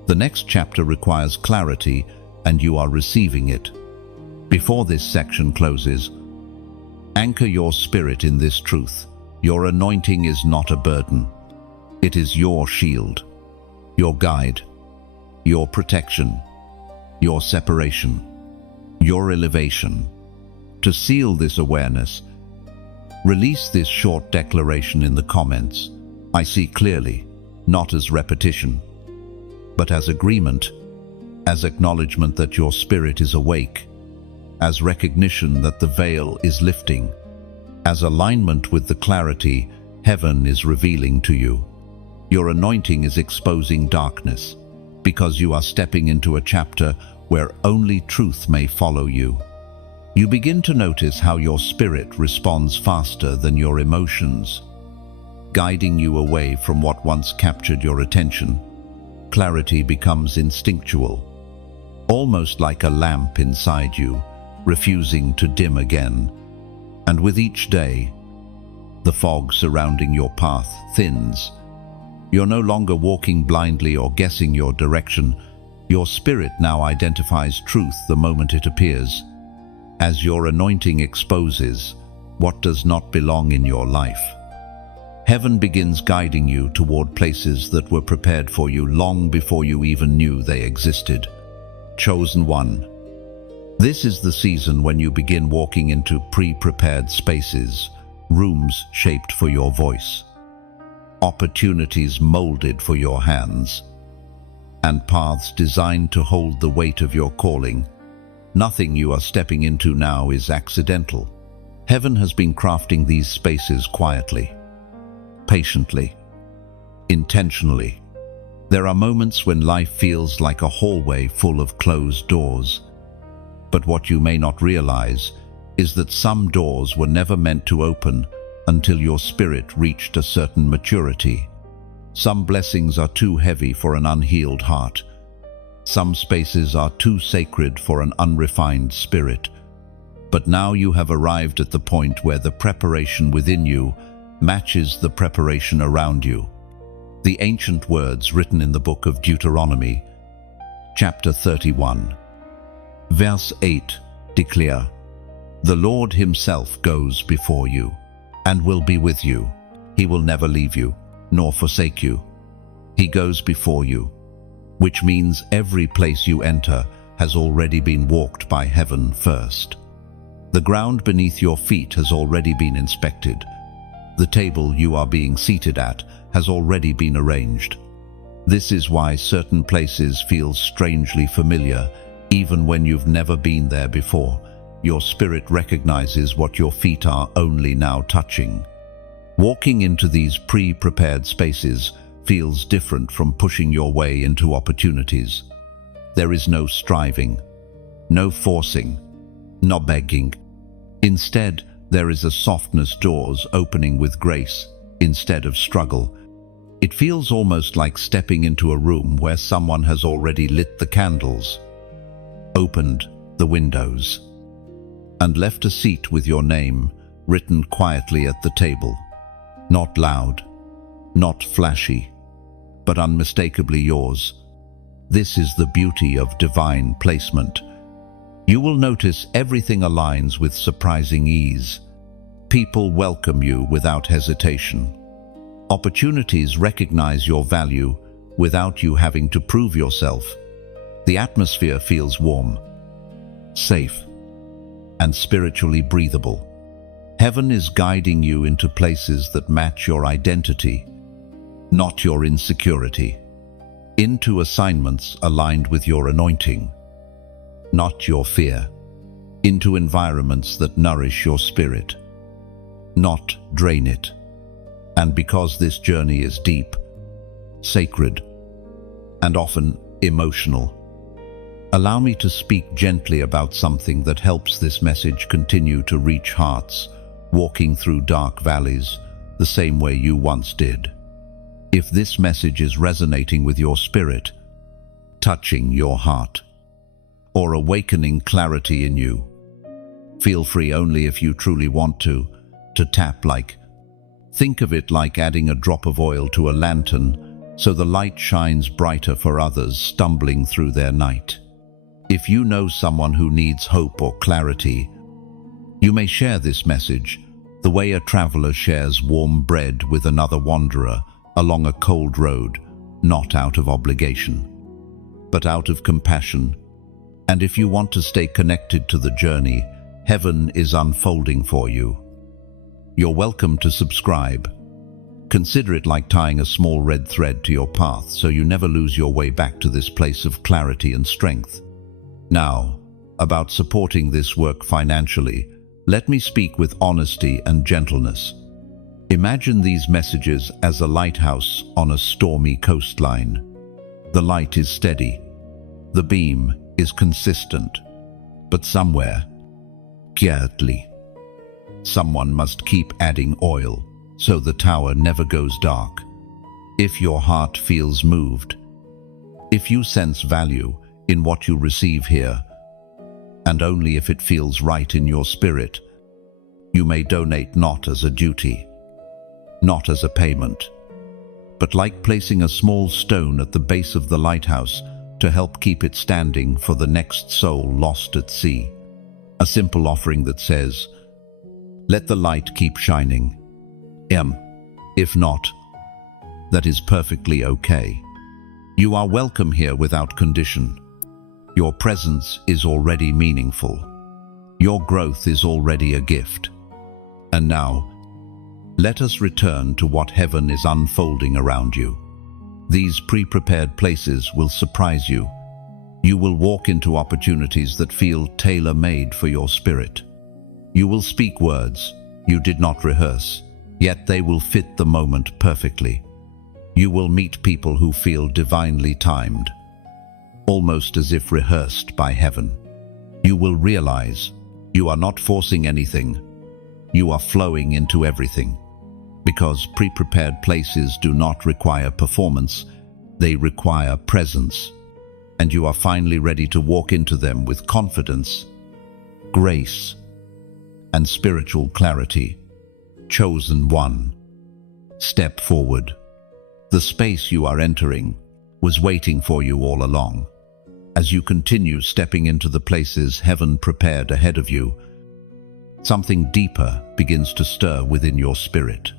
The next chapter requires clarity, and you are receiving it. Before this section closes, anchor your spirit in this truth. Your anointing is not a burden. It is your shield, your guide, your protection, your separation, your elevation. To seal this awareness, release this short declaration in the comments. I see clearly, not as repetition, but as agreement, as acknowledgement that your spirit is awake, as recognition that the veil is lifting, as alignment with the clarity heaven is revealing to you. Your anointing is exposing darkness, because you are stepping into a chapter where only truth may follow you. You begin to notice how your spirit responds faster than your emotions, guiding you away from what once captured your attention. Clarity becomes instinctual, almost like a lamp inside you, refusing to dim again. And with each day, the fog surrounding your path thins. You're no longer walking blindly or guessing your direction. Your spirit now identifies truth the moment it appears. As your anointing exposes what does not belong in your life, heaven begins guiding you toward places that were prepared for you long before you even knew they existed. Chosen one, This is the season when you begin walking into pre-prepared spaces, rooms shaped for your voice, opportunities molded for your hands, and paths designed to hold the weight of your calling. Nothing you are stepping into now is accidental. Heaven has been crafting these spaces quietly, patiently, intentionally. There are moments when life feels like a hallway full of closed doors. But what you may not realize is that some doors were never meant to open until your spirit reached a certain maturity. Some blessings are too heavy for an unhealed heart. Some spaces are too sacred for an unrefined spirit. But now you have arrived at the point where the preparation within you matches the preparation around you. The ancient words written in the book of Deuteronomy, chapter 31, verse 8 declare, "The Lord himself goes before you and will be with you. He will never leave you nor forsake you. He goes before you," which means every place you enter has already been walked by heaven first. The ground beneath your feet has already been inspected. The table you are being seated at has already been arranged. This is why certain places feel strangely familiar, even when you've never been there before. Your spirit recognizes what your feet are only now touching. Walking into these pre-prepared spaces feels different from pushing your way into opportunities. There is no striving, no forcing, no begging. Instead, there is a softness, doors opening with grace instead of struggle. It feels almost like stepping into a room where someone has already lit the candles, opened the windows, and left a seat with your name written quietly at the table. Not loud, not flashy, but unmistakably yours. This is the beauty of divine placement. You will notice everything aligns with surprising ease. People welcome you without hesitation. Opportunities recognize your value without you having to prove yourself. The atmosphere feels warm, safe, and spiritually breathable. Heaven is guiding you into places that match your identity, not your insecurity. Into assignments aligned with your anointing, not your fear. Into environments that nourish your spirit, not drain it. And because this journey is deep, sacred, and often emotional, allow me to speak gently about something that helps this message continue to reach hearts, walking through dark valleys the same way you once did. If this message is resonating with your spirit, touching your heart, or awakening clarity in you, feel free, only if you truly want to tap like. Think of it like adding a drop of oil to a lantern so the light shines brighter for others stumbling through their night. If you know someone who needs hope or clarity, you may share this message the way a traveler shares warm bread with another wanderer along a cold road, not out of obligation, but out of compassion. And if you want to stay connected to the journey heaven is unfolding for you, you're welcome to subscribe. Consider it like tying a small red thread to your path so you never lose your way back to this place of clarity and strength. Now, about supporting this work financially, let me speak with honesty and gentleness. Imagine these messages as a lighthouse on a stormy coastline. The light is steady, the beam is consistent, but somewhere, quietly, someone must keep adding oil so the tower never goes dark. If your heart feels moved, if you sense value in what you receive here, and only if it feels right in your spirit, you may donate, not as a duty, not as a payment, but like placing a small stone at the base of the lighthouse to help keep it standing for the next soul lost at sea. A simple offering that says, "Let the light keep shining." If not, that is perfectly okay. You are welcome here without condition. Your presence is already meaningful. Your growth is already a gift. And now, let us return to what heaven is unfolding around you. These pre-prepared places will surprise you. You will walk into opportunities that feel tailor-made for your spirit. You will speak words you did not rehearse, yet they will fit the moment perfectly. You will meet people who feel divinely timed, almost as if rehearsed by heaven. You will realize you are not forcing anything. You are flowing into everything. Because pre-prepared places do not require performance, they require presence. And you are finally ready to walk into them with confidence, grace, and spiritual clarity. Chosen one. Step forward. The space you are entering was waiting for you all along. As you continue stepping into the places heaven prepared ahead of you, something deeper begins to stir within your spirit.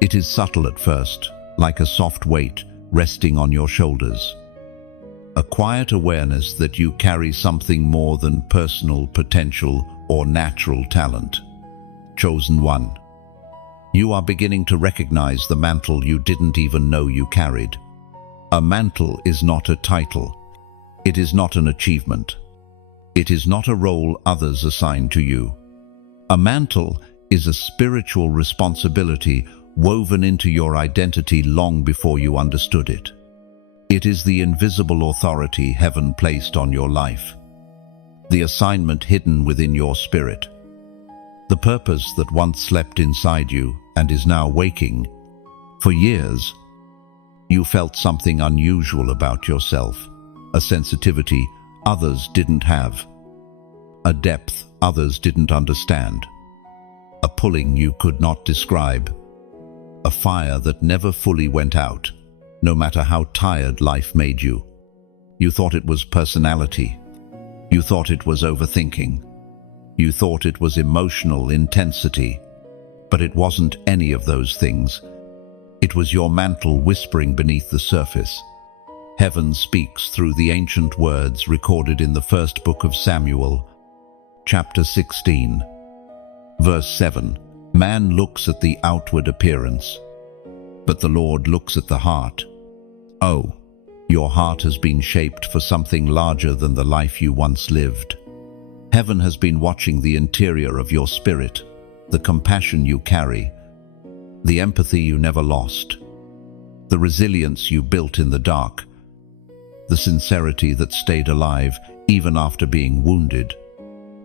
It is subtle at first, like a soft weight resting on your shoulders. A quiet awareness that you carry something more than personal potential or natural talent. Chosen one. You are beginning to recognize the mantle you didn't even know you carried. A mantle is not a title. It is not an achievement. It is not a role others assign to you. A mantle is a spiritual responsibility woven into your identity long before you understood it. It is the invisible authority heaven placed on your life, the assignment hidden within your spirit, the purpose that once slept inside you and is now waking. For years, you felt something unusual about yourself, a sensitivity others didn't have, a depth others didn't understand, a pulling you could not describe, a fire that never fully went out, no matter how tired life made you. You thought it was personality. You thought it was overthinking. You thought it was emotional intensity. But it wasn't any of those things. It was your mantle whispering beneath the surface. Heaven speaks through the ancient words recorded in the first book of Samuel, chapter 16, verse 7. Man looks at the outward appearance, but the Lord looks at the heart. Oh, your heart has been shaped for something larger than the life you once lived. Heaven has been watching the interior of your spirit, the compassion you carry, the empathy you never lost, the resilience you built in the dark, the sincerity that stayed alive even after being wounded.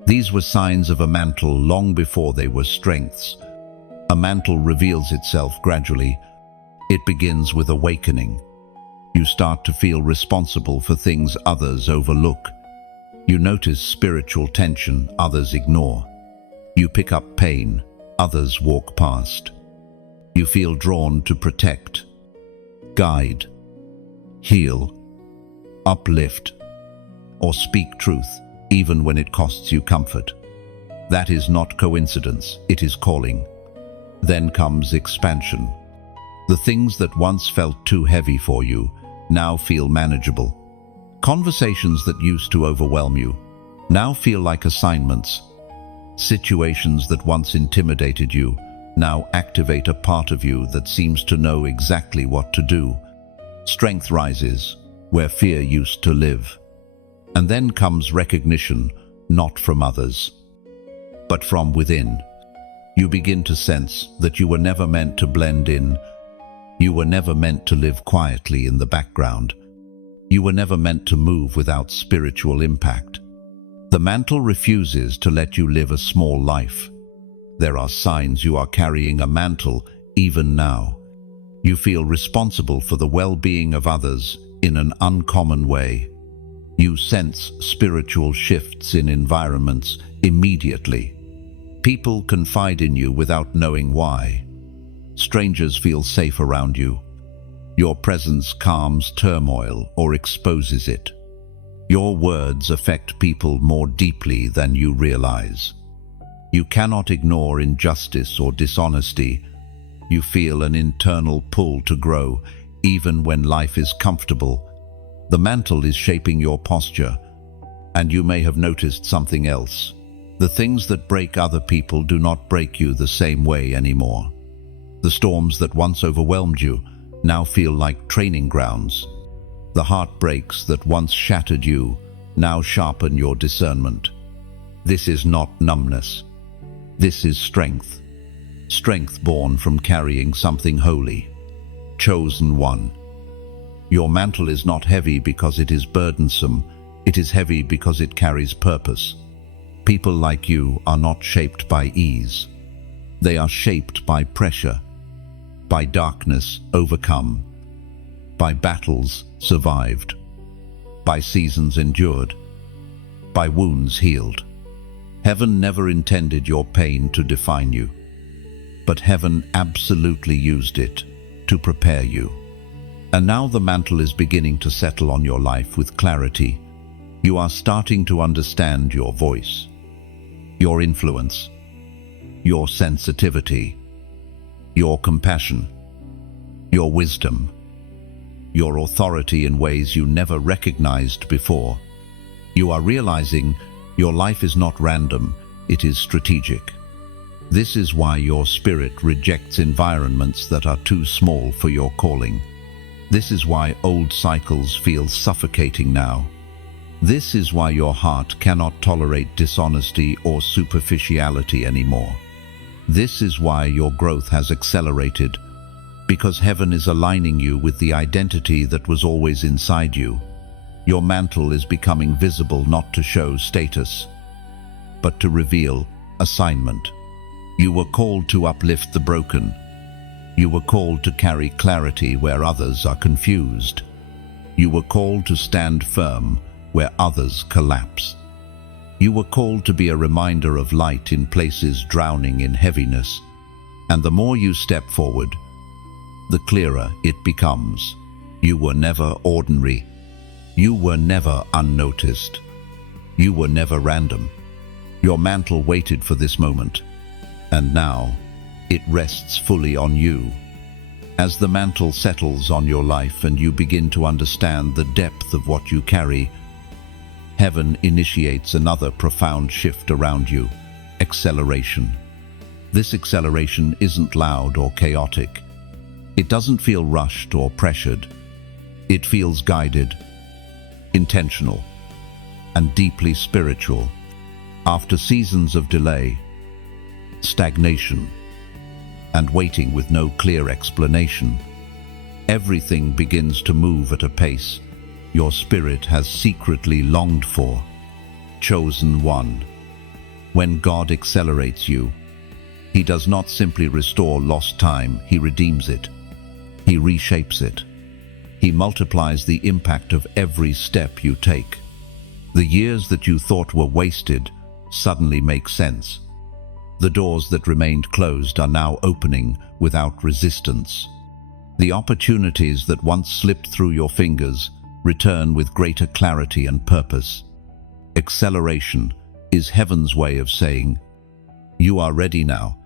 These were signs of a mantle long before they were strengths. A mantle reveals itself gradually. It begins with awakening. You start to feel responsible for things others overlook. You notice spiritual tension others ignore. You pick up pain others walk past. You feel drawn to protect, guide, heal, uplift, or speak truth, even when it costs you comfort. That is not coincidence, it is calling. Then comes expansion. The things that once felt too heavy for you now feel manageable. Conversations that used to overwhelm you now feel like assignments. Situations that once intimidated you now activate a part of you that seems to know exactly what to do. Strength rises where fear used to live. And then comes recognition, not from others, but from within. You begin to sense that you were never meant to blend in. You were never meant to live quietly in the background. You were never meant to move without spiritual impact. The mantle refuses to let you live a small life. There are signs you are carrying a mantle even now. You feel responsible for the well-being of others in an uncommon way. You sense spiritual shifts in environments immediately. People confide in you without knowing why. Strangers feel safe around you. Your presence calms turmoil or exposes it. Your words affect people more deeply than you realize. You cannot ignore injustice or dishonesty. You feel an internal pull to grow, even when life is comfortable. The mantle is shaping your posture, And you may have noticed something else. The things that break other people do not break you the same way anymore. The storms that once overwhelmed you now feel like training grounds. The heartbreaks that once shattered you now sharpen your discernment. This is not numbness. This is strength. Strength born from carrying something holy. Chosen one. Your mantle is not heavy because it is burdensome. It is heavy because it carries purpose. People like you are not shaped by ease. They are shaped by pressure, by darkness overcome, by battles survived, by seasons endured, by wounds healed. Heaven never intended your pain to define you, but heaven absolutely used it to prepare you. And now the mantle is beginning to settle on your life with clarity. You are starting to understand your voice, your influence, your sensitivity, your compassion, your wisdom, your authority in ways you never recognized before. You are realizing your life is not random, it is strategic. This is why your spirit rejects environments that are too small for your calling. This is why old cycles feel suffocating now. This is why your heart cannot tolerate dishonesty or superficiality anymore. This is why your growth has accelerated, because heaven is aligning you with the identity that was always inside you. Your mantle is becoming visible not to show status, but to reveal assignment. You were called to uplift the broken. You were called to carry clarity where others are confused. You were called to stand firm where others collapse. You were called to be a reminder of light in places drowning in heaviness. And the more you step forward, the clearer it becomes. You were never ordinary. You were never unnoticed. You were never random. Your mantle waited for this moment, and now it rests fully on you. As the mantle settles on your life and you begin to understand the depth of what you carry, heaven initiates another profound shift around you: acceleration. This acceleration isn't loud or chaotic. It doesn't feel rushed or pressured. It feels guided, intentional, and deeply spiritual. After seasons of delay, stagnation, and waiting with no clear explanation, everything begins to move at a pace your spirit has secretly longed for. Chosen one. When God accelerates you, He does not simply restore lost time, He redeems it. He reshapes it. He multiplies the impact of every step you take. The years that you thought were wasted suddenly make sense. The doors that remained closed are now opening without resistance. The opportunities that once slipped through your fingers return with greater clarity and purpose. Acceleration is heaven's way of saying, "You are ready now."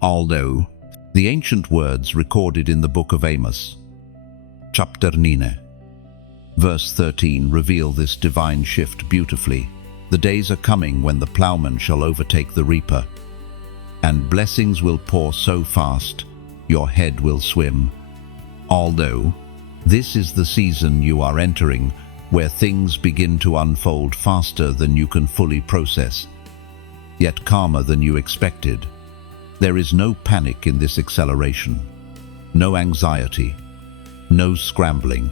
Although the ancient words recorded in the book of Amos, chapter 9, verse 13, reveal this divine shift beautifully. The days are coming when the plowman shall overtake the reaper, and blessings will pour so fast your head will swim. Although this is the season you are entering, where things begin to unfold faster than you can fully process, yet calmer than you expected. There is no panic in this acceleration, no anxiety, no scrambling.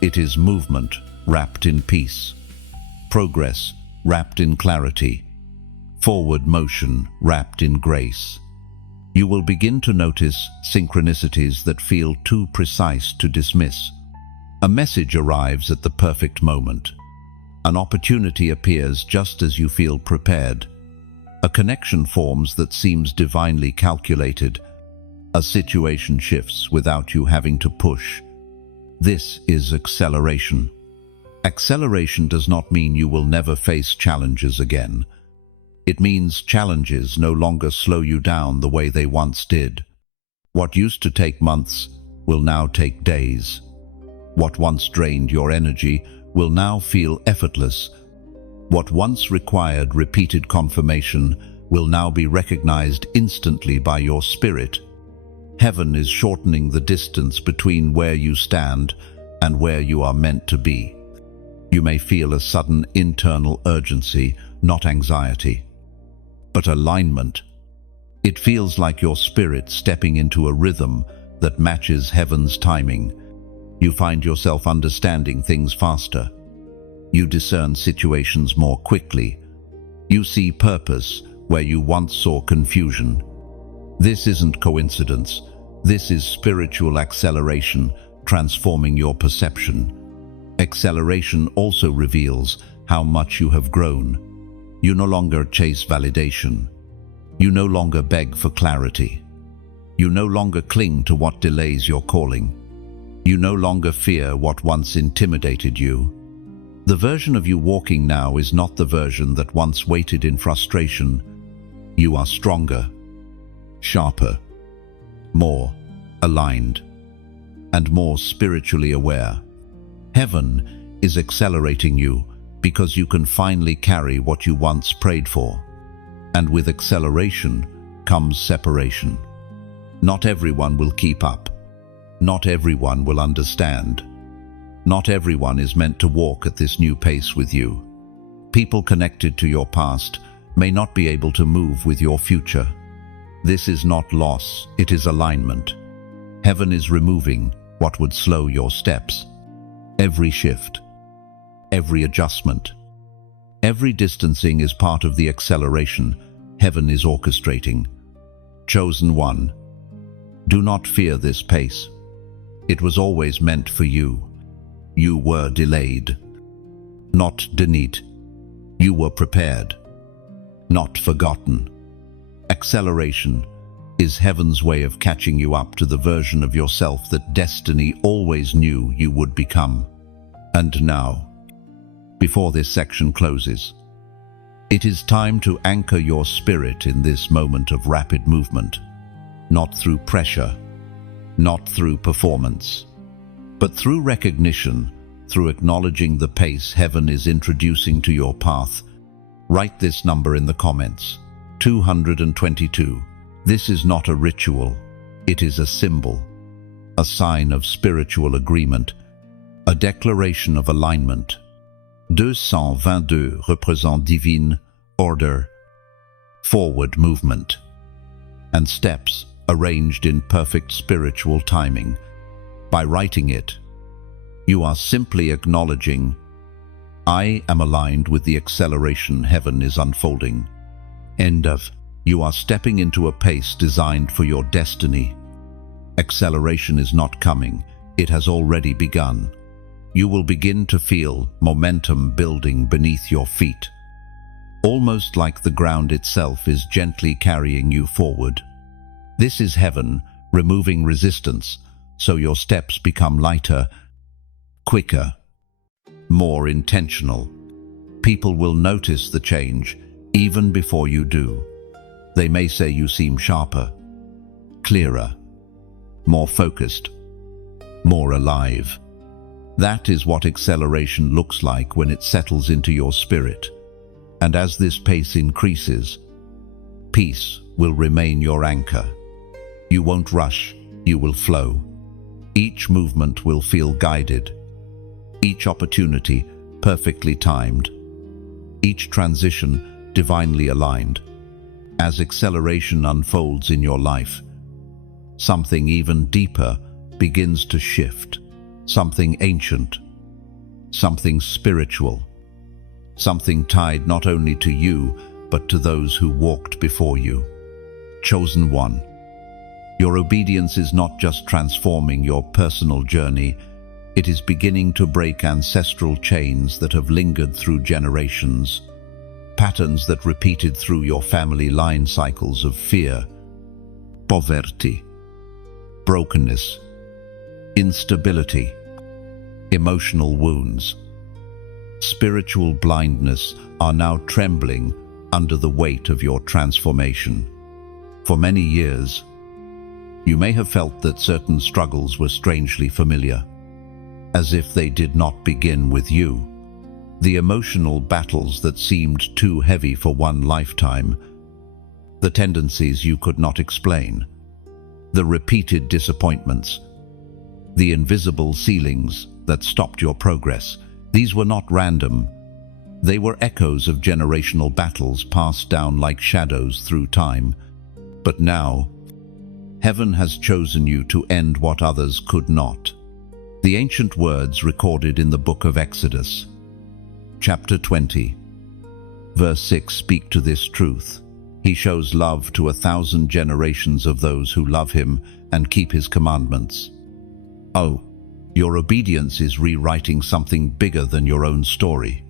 It is movement wrapped in peace, progress wrapped in clarity, forward motion wrapped in grace. You will begin to notice synchronicities that feel too precise to dismiss. A message arrives at the perfect moment. An opportunity appears just as you feel prepared. A connection forms that seems divinely calculated. A situation shifts without you having to push. This is acceleration. Acceleration does not mean you will never face challenges again. It means challenges no longer slow you down the way they once did. What used to take months will now take days. What once drained your energy will now feel effortless, What once required repeated confirmation will now be recognized instantly by your spirit. Heaven is shortening the distance between where you stand and where you are meant to be. You may feel a sudden internal urgency, not anxiety, but alignment. It feels like your spirit stepping into a rhythm that matches heaven's timing. You find yourself understanding things faster. You discern situations more quickly. You see purpose where you once saw confusion. This isn't coincidence. This is spiritual acceleration, transforming your perception. Acceleration also reveals how much you have grown. You no longer chase validation. You no longer beg for clarity. You no longer cling to what delays your calling. You no longer fear what once intimidated you. The version of you walking now is not the version that once waited in frustration. You are stronger, sharper, more aligned, and more spiritually aware. Heaven is accelerating you because you can finally carry what you once prayed for. And with acceleration comes separation. Not everyone will keep up. Not everyone will understand. Not everyone is meant to walk at this new pace with you. People connected to your past may not be able to move with your future. This is not loss, it is alignment. Heaven is removing what would slow your steps. Every shift, every adjustment, every distancing is part of the acceleration Heaven is orchestrating. Chosen one, do not fear this pace. It was always meant for you. You were delayed, not denied. You were prepared, not forgotten. Acceleration is Heaven's way of catching you up to the version of yourself that destiny always knew you would become. And now, before this section closes, it is time to anchor your spirit in this moment of rapid movement, not through pressure, not through performance, but through recognition, through acknowledging the pace Heaven is introducing to your path. Write this number in the comments, 222. This is not a ritual, it is a symbol, a sign of spiritual agreement, a declaration of alignment. 222 represent divine order, forward movement, and steps arranged in perfect spiritual timing. By writing it, you are simply acknowledging, I am aligned with the acceleration Heaven is unfolding. End of. You are stepping into a pace designed for your destiny. Acceleration is not coming, it has already begun. You will begin to feel momentum building beneath your feet, almost like the ground itself is gently carrying you forward. This is Heaven removing resistance, so your steps become lighter, quicker, more intentional. People will notice the change even before you do. They may say you seem sharper, clearer, more focused, more alive. That is what acceleration looks like when it settles into your spirit. And as this pace increases, peace will remain your anchor. You won't rush, you will flow. Each movement will feel guided. Each opportunity perfectly timed. Each transition divinely aligned. As acceleration unfolds in your life, something even deeper begins to shift. Something ancient, something spiritual, something tied not only to you, but to those who walked before you. Chosen one, your obedience is not just transforming your personal journey, it is beginning to break ancestral chains that have lingered through generations, patterns that repeated through your family line cycles of fear, poverty, brokenness, instability, emotional wounds, spiritual blindness are now trembling under the weight of your transformation. For many years, you may have felt that certain struggles were strangely familiar, as if they did not begin with you. the emotional battles that seemed too heavy for one lifetime, the tendencies you could not explain, the repeated disappointments, the invisible ceilings that stopped your progress. These were not random. They were echoes of generational battles passed down like shadows through time. But now, heaven has chosen you to end what others could not. The ancient words recorded in the book of Exodus, chapter 20, verse 6 speak to this truth. He shows love to 1,000 generations of those who love him and keep his commandments. Oh, your obedience is rewriting something bigger than your own story.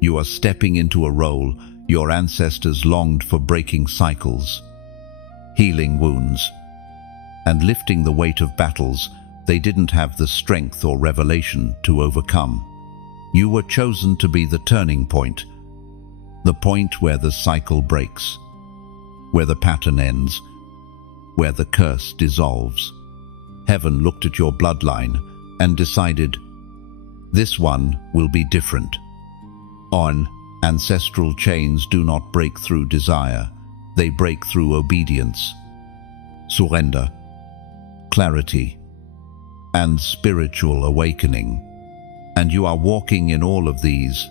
You are stepping into a role your ancestors longed for, breaking cycles, healing wounds, and lifting the weight of battles they didn't have the strength or revelation to overcome. You were chosen to be the turning point, the point where the cycle breaks, where the pattern ends, where the curse dissolves. Heaven looked at your bloodline and decided, this one will be different. Ancestral chains do not break through desire, they break through obedience, surrender, clarity, and spiritual awakening. And you are walking in all of these.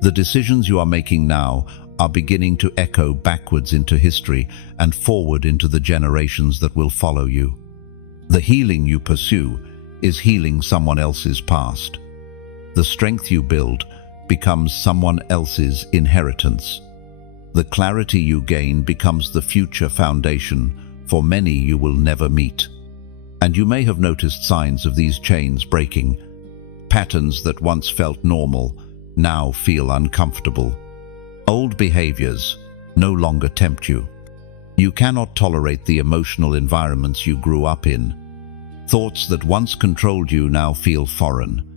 The decisions you are making now are beginning to echo backwards into history and forward into the generations that will follow you. The healing you pursue is healing someone else's past. The strength you build becomes someone else's inheritance. The clarity you gain becomes the future foundation for many you will never meet. And you may have noticed signs of these chains breaking. Patterns that once felt normal now feel uncomfortable. Old behaviors no longer tempt you. You cannot tolerate the emotional environments you grew up in. Thoughts that once controlled you now feel foreign.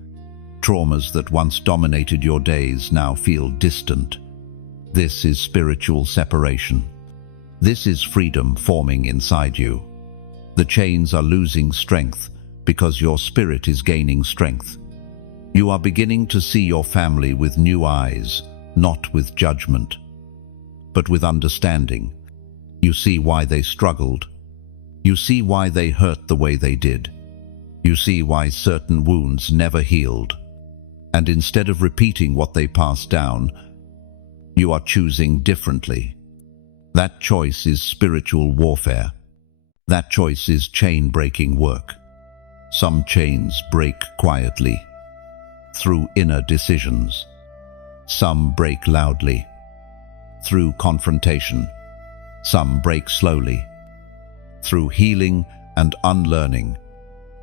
Traumas that once dominated your days now feel distant. This is spiritual separation. This is freedom forming inside you. The chains are losing strength because your spirit is gaining strength. You are beginning to see your family with new eyes, not with judgment, but with understanding. You see why they struggled. You see why they hurt the way they did. You see why certain wounds never healed. And instead of repeating what they passed down, you are choosing differently. That choice is spiritual warfare. That choice is chain-breaking work. Some chains break quietly, through inner decisions. Some break loudly, through confrontation. Some break slowly, through healing and unlearning.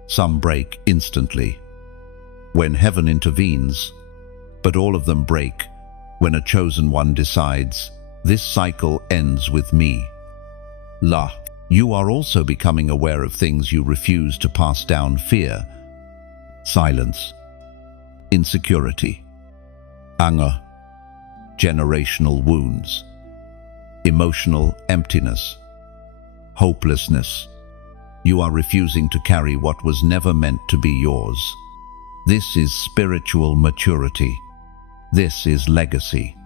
Some break instantly, when heaven intervenes. But all of them break when a chosen one decides, this cycle ends with me. You are also becoming aware of things you refuse to pass down: fear, silence, insecurity, anger, generational wounds, emotional emptiness, hopelessness. You are refusing to carry what was never meant to be yours. This is spiritual maturity. This is legacy.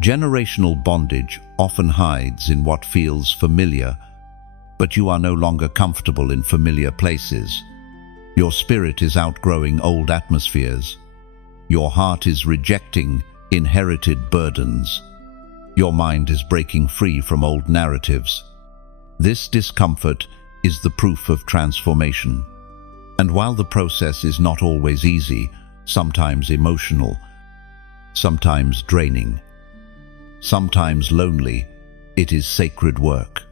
Generational bondage often hides in what feels familiar, but you are no longer comfortable in familiar places. Your spirit is outgrowing old atmospheres. Your heart is rejecting inherited burdens. Your mind is breaking free from old narratives. This discomfort is the proof of transformation. And while the process is not always easy, sometimes emotional, sometimes draining, sometimes lonely, it is sacred work.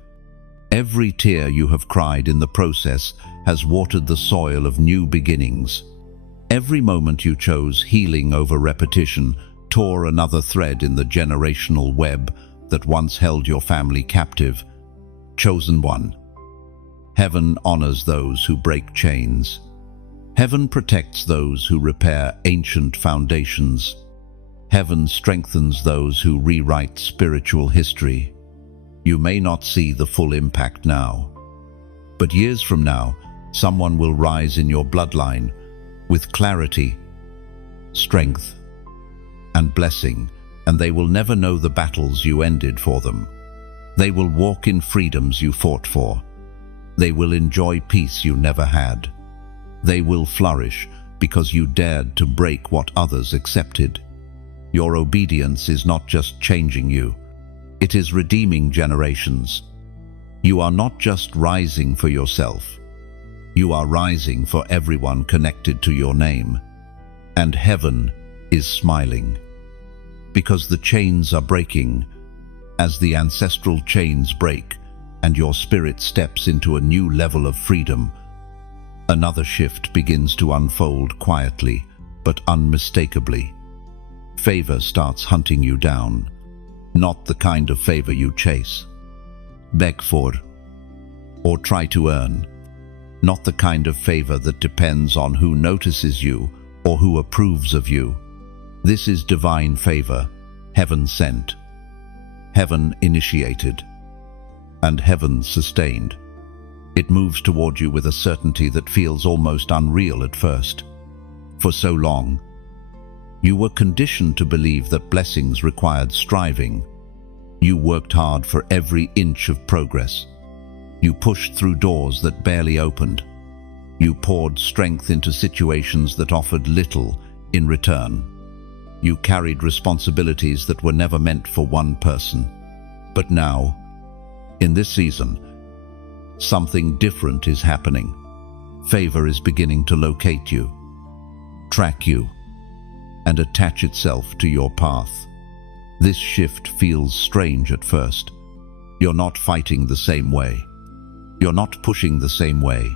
Every tear you have cried in the process has watered the soil of new beginnings. Every moment you chose healing over repetition tore another thread in the generational web that once held your family captive. Chosen one. Heaven honors those who break chains. Heaven protects those who repair ancient foundations. Heaven strengthens those who rewrite spiritual history. You may not see the full impact now, but years from now, someone will rise in your bloodline with clarity, strength, and blessing, and they will never know the battles you ended for them. They will walk in freedoms you fought for. They will enjoy peace you never had. They will flourish because you dared to break what others accepted. Your obedience is not just changing you, it is redeeming generations. You are not just rising for yourself, you are rising for everyone connected to your name. And heaven is smiling. Because the chains are breaking. As the ancestral chains break and your spirit steps into a new level of freedom, another shift begins to unfold quietly but unmistakably. Favor starts hunting you down, not the kind of favor you chase, beg for, or try to earn, not the kind of favor that depends on who notices you or who approves of you. This is divine favor, heaven sent, heaven initiated, and heaven sustained. It moves toward you with a certainty that feels almost unreal at first. For so long, you were conditioned to believe that blessings required striving. You worked hard for every inch of progress. You pushed through doors that barely opened. You poured strength into situations that offered little in return. You carried responsibilities that were never meant for one person. But now, in this season, something different is happening. Favor is beginning to locate you, track you, and attach itself to your path. This shift feels strange at first. You're not fighting the same way. You're not pushing the same way.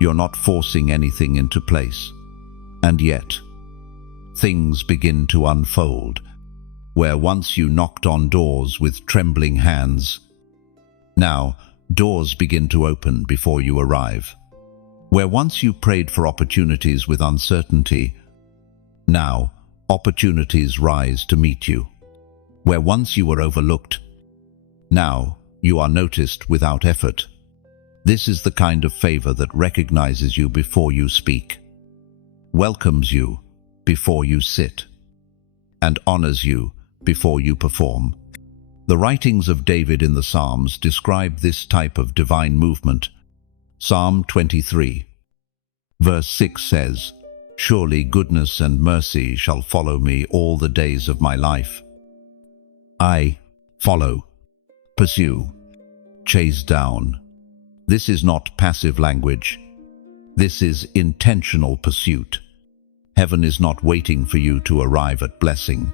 You're not forcing anything into place. And yet, things begin to unfold. Where once you knocked on doors with trembling hands, now doors begin to open before you arrive. Where once you prayed for opportunities with uncertainty, now opportunities rise to meet you. Where once you were overlooked, now you are noticed without effort. This is the kind of favor that recognizes you before you speak, welcomes you before you sit, and honors you before you perform. The writings of David in the Psalms describe this type of divine movement. Psalm 23, verse 6 says, "Surely goodness and mercy shall follow me all the days of my life." I follow, pursue, chase down. This is not passive language. This is intentional pursuit. Heaven is not waiting for you to arrive at blessing.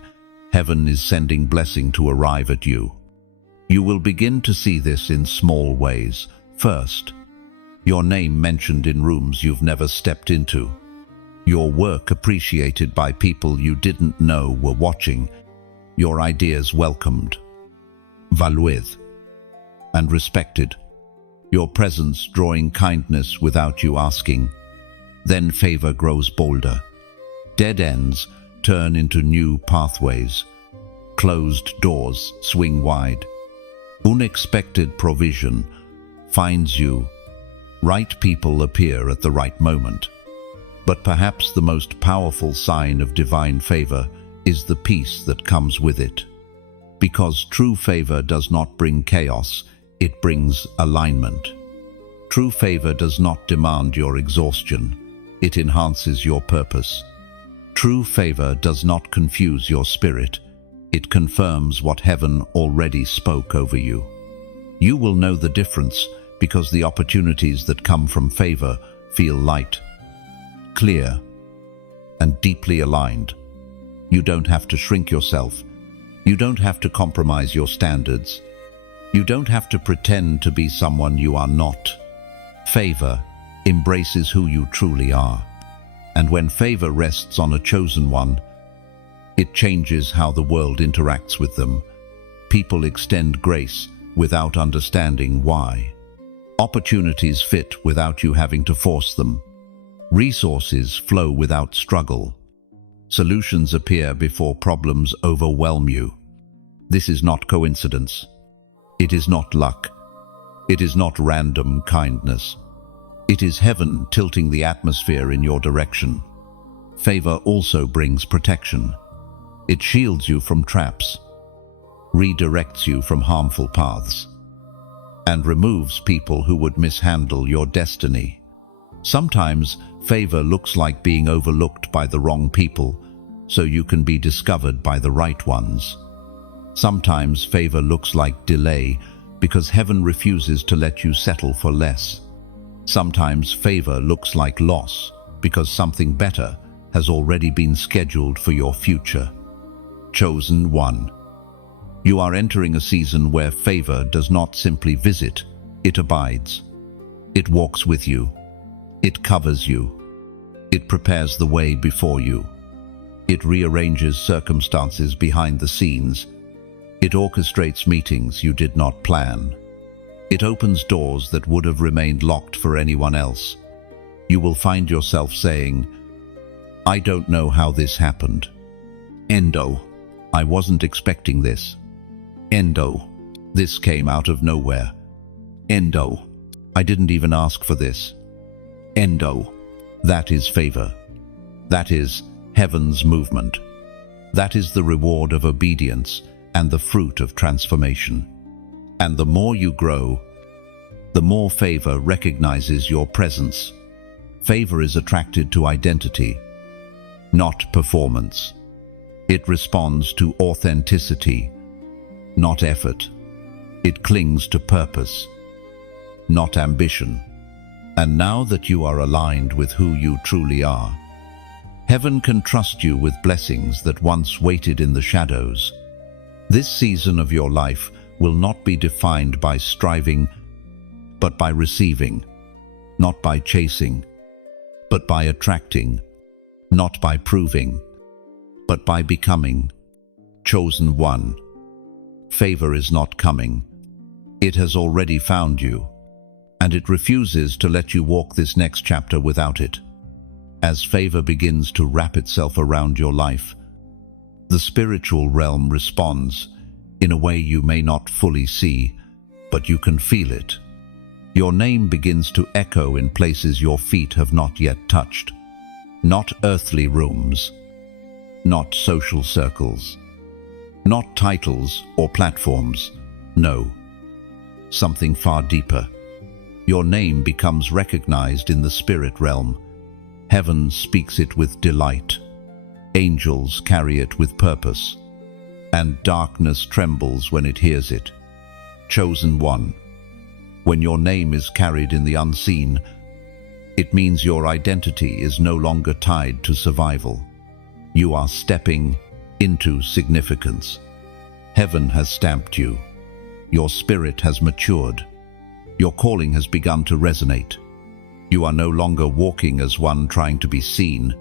Heaven is sending blessing to arrive at you. You will begin to see this in small ways. First, your name mentioned in rooms you've never stepped into. Your work appreciated by people you didn't know were watching. Your ideas welcomed, valued, and respected. Your presence drawing kindness without you asking. Then favor grows bolder. Dead ends turn into new pathways. Closed doors swing wide. Unexpected provision finds you. Right people appear at the right moment. But perhaps the most powerful sign of divine favor is the peace that comes with it. Because true favor does not bring chaos, it brings alignment. True favor does not demand your exhaustion, it enhances your purpose. True favor does not confuse your spirit, it confirms what heaven already spoke over you. You will know the difference because the opportunities that come from favor feel light, clear, and deeply aligned. You don't have to shrink yourself. You don't have to compromise your standards. You don't have to pretend to be someone you are not. Favor embraces who you truly are. And when favor rests on a chosen one, it changes how the world interacts with them. People extend grace without understanding why. Opportunities fit without you having to force them. Resources flow without struggle. Solutions appear before problems overwhelm you. This is not coincidence. It is not luck. It is not random kindness. It is heaven tilting the atmosphere in your direction. Favor also brings protection. It shields you from traps, redirects you from harmful paths, and removes people who would mishandle your destiny. Sometimes favor looks like being overlooked by the wrong people, so you can be discovered by the right ones. Sometimes favor looks like delay, because heaven refuses to let you settle for less. Sometimes favor looks like loss, because something better has already been scheduled for your future. Chosen one. You are entering a season where favor does not simply visit, it abides. It walks with you. It covers you. It prepares the way before you. It rearranges circumstances behind the scenes. It orchestrates meetings you did not plan. It opens doors that would have remained locked for anyone else. You will find yourself saying, "I don't know how this happened." Endo, I wasn't expecting this. Endo, this came out of nowhere. Endo, I didn't even ask for this. Endo, that is favor. That is heaven's movement. That is the reward of obedience and the fruit of transformation. And the more you grow, the more favor recognizes your presence. Favor is attracted to identity, not performance. It responds to authenticity, not effort. It clings to purpose, not ambition. And now that you are aligned with who you truly are, heaven can trust you with blessings that once waited in the shadows. This season of your life will not be defined by striving, but by receiving, not by chasing, but by attracting, not by proving, but by becoming. Chosen one. Favor is not coming. It has already found you, and it refuses to let you walk this next chapter without it. As favor begins to wrap itself around your life, the spiritual realm responds in a way you may not fully see, but you can feel it. Your name begins to echo in places your feet have not yet touched. Not earthly rooms, not social circles, not titles or platforms. No, something far deeper. Your name becomes recognized in the spirit realm. Heaven speaks it with delight. Angels carry it with purpose. And darkness trembles when it hears it. Chosen one. When your name is carried in the unseen, it means your identity is no longer tied to survival. You are stepping into significance. Heaven has stamped you. Your spirit has matured. Your calling has begun to resonate. You are no longer walking as one trying to be seen.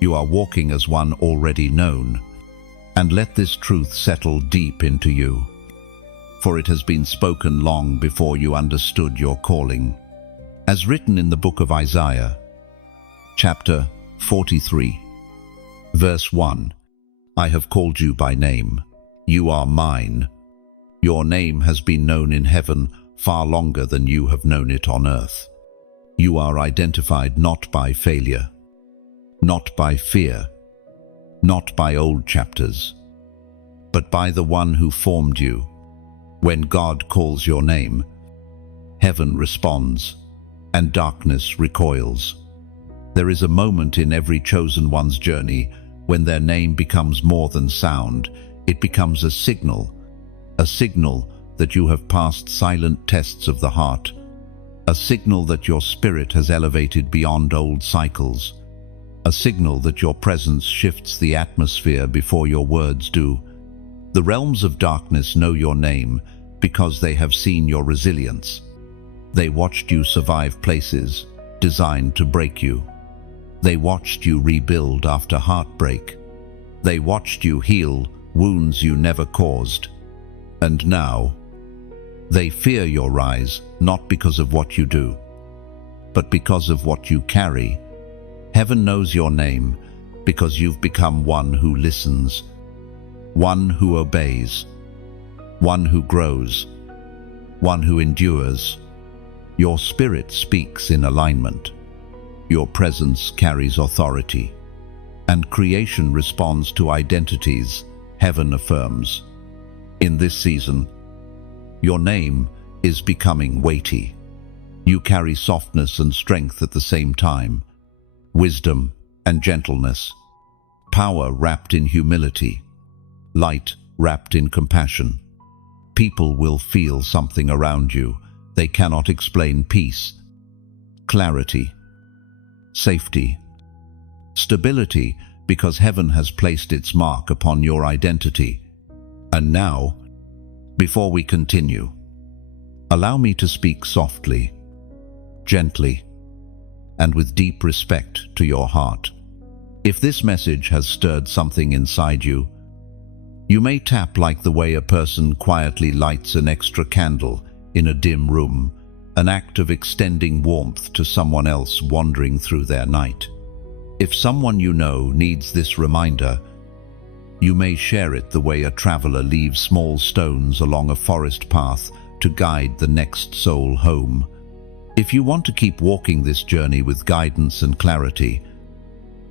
You are walking as one already known. And let this truth settle deep into you, for it has been spoken long before you understood your calling. As written in the book of Isaiah, chapter 43, verse 1, I have called you by name. You are mine. Your name has been known in heaven far longer than you have known it on earth. You are identified not by failure, not by fear, not by old chapters, but by the one who formed you. When God calls your name, heaven responds, and darkness recoils. There is a moment in every chosen one's journey when their name becomes more than sound. It becomes a signal that you have passed silent tests of the heart, a signal that your spirit has elevated beyond old cycles, a signal that your presence shifts the atmosphere before your words do. The realms of darkness know your name because they have seen your resilience. They watched you survive places designed to break you. They watched you rebuild after heartbreak. They watched you heal wounds you never caused. And now, they fear your rise not because of what you do, but because of what you carry. Heaven knows your name because you've become one who listens, one who obeys, one who grows, one who endures. Your spirit speaks in alignment. Your presence carries authority, and creation responds to identities Heaven affirms, in this season, your name is becoming weighty. You carry softness and strength at the same time, wisdom and gentleness, power wrapped in humility, light wrapped in compassion. People will feel something around you. They cannot explain peace, clarity, safety, stability, because heaven has placed its mark upon your identity. And now, before we continue, allow me to speak softly, gently, and with deep respect to your heart. If this message has stirred something inside you, you may tap like the way a person quietly lights an extra candle in a dim room, an act of extending warmth to someone else wandering through their night. If someone you know needs this reminder, you may share it the way a traveler leaves small stones along a forest path to guide the next soul home. If you want to keep walking this journey with guidance and clarity,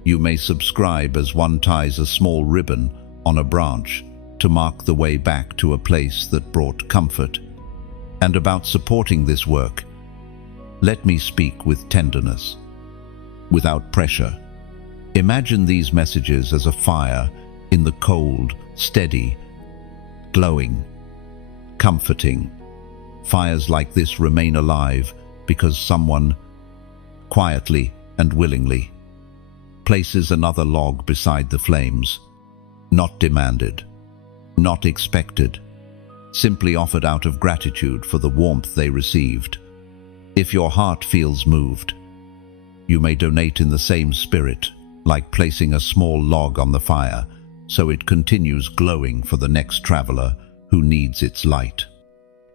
you may subscribe as one ties a small ribbon on a branch to mark the way back to a place that brought comfort. And about supporting this work, let me speak with tenderness, without pressure. Imagine these messages as a fire in the cold, steady, glowing, comforting. Fires like this remain alive because someone, quietly and willingly, places another log beside the flames, not demanded, not expected, simply offered out of gratitude for the warmth they received. If your heart feels moved, you may donate in the same spirit, like placing a small log on the fire, so it continues glowing for the next traveler who needs its light.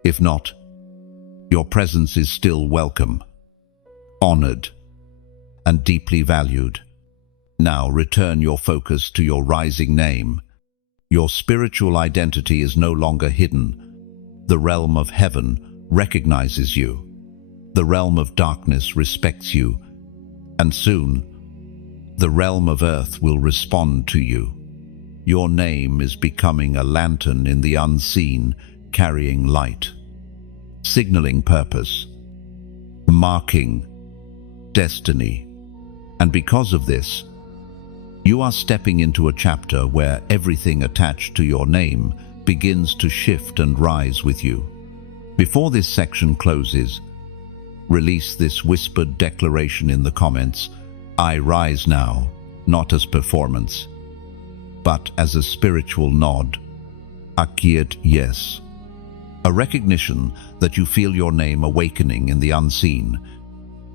If not, your presence is still welcome, honored, and deeply valued. Now return your focus to your rising name. Your spiritual identity is no longer hidden. The realm of heaven recognizes you. The realm of darkness respects you. And soon, the realm of earth will respond to you. Your name is becoming a lantern in the unseen, carrying light, signaling purpose, marking destiny. And because of this, you are stepping into a chapter where everything attached to your name begins to shift and rise with you. Before this section closes, release this whispered declaration in the comments. I rise now, not as performance, but as a spiritual nod. Akiet yes. A recognition that you feel your name awakening in the unseen.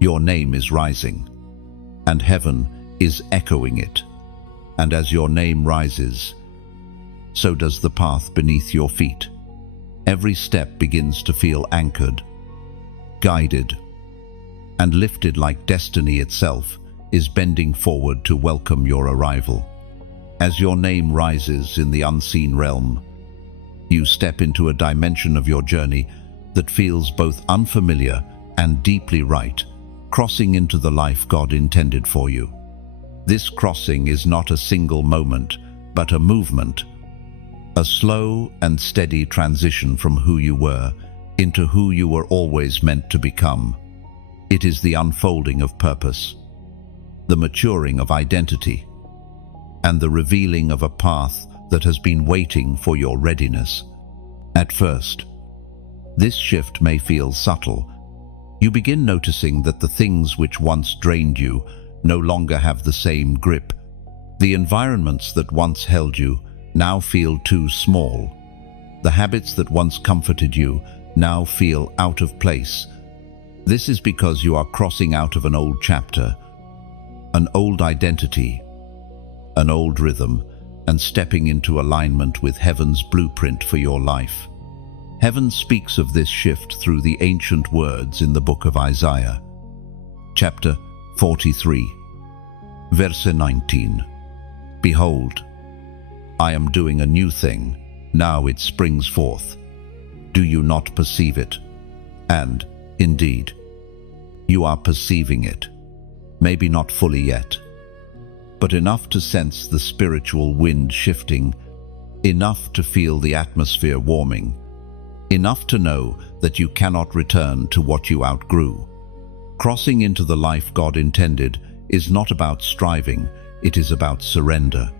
Your name is rising, and heaven is echoing it. And as your name rises, so does the path beneath your feet. Every step begins to feel anchored, guided, and lifted like destiny itself is bending forward to welcome your arrival. As your name rises in the unseen realm, you step into a dimension of your journey that feels both unfamiliar and deeply right, crossing into the life God intended for you. This crossing is not a single moment, but a movement, a slow and steady transition from who you were into who you were always meant to become. It is the unfolding of purpose, the maturing of identity, and the revealing of a path that has been waiting for your readiness. At first, this shift may feel subtle. You begin noticing that the things which once drained you no longer have the same grip. The environments that once held you now feel too small. The habits that once comforted you now feel out of place. This is because you are crossing out of an old chapter, an old identity, an old rhythm, and stepping into alignment with heaven's blueprint for your life. Heaven speaks of this shift through the ancient words in the book of Isaiah, chapter 43, verse 19. Behold, I am doing a new thing, now it springs forth. Do you not perceive it? And, indeed, you are perceiving it. Maybe not fully yet, but enough to sense the spiritual wind shifting, enough to feel the atmosphere warming, enough to know that you cannot return to what you outgrew. Crossing into the life God intended is not about striving, it is about surrender.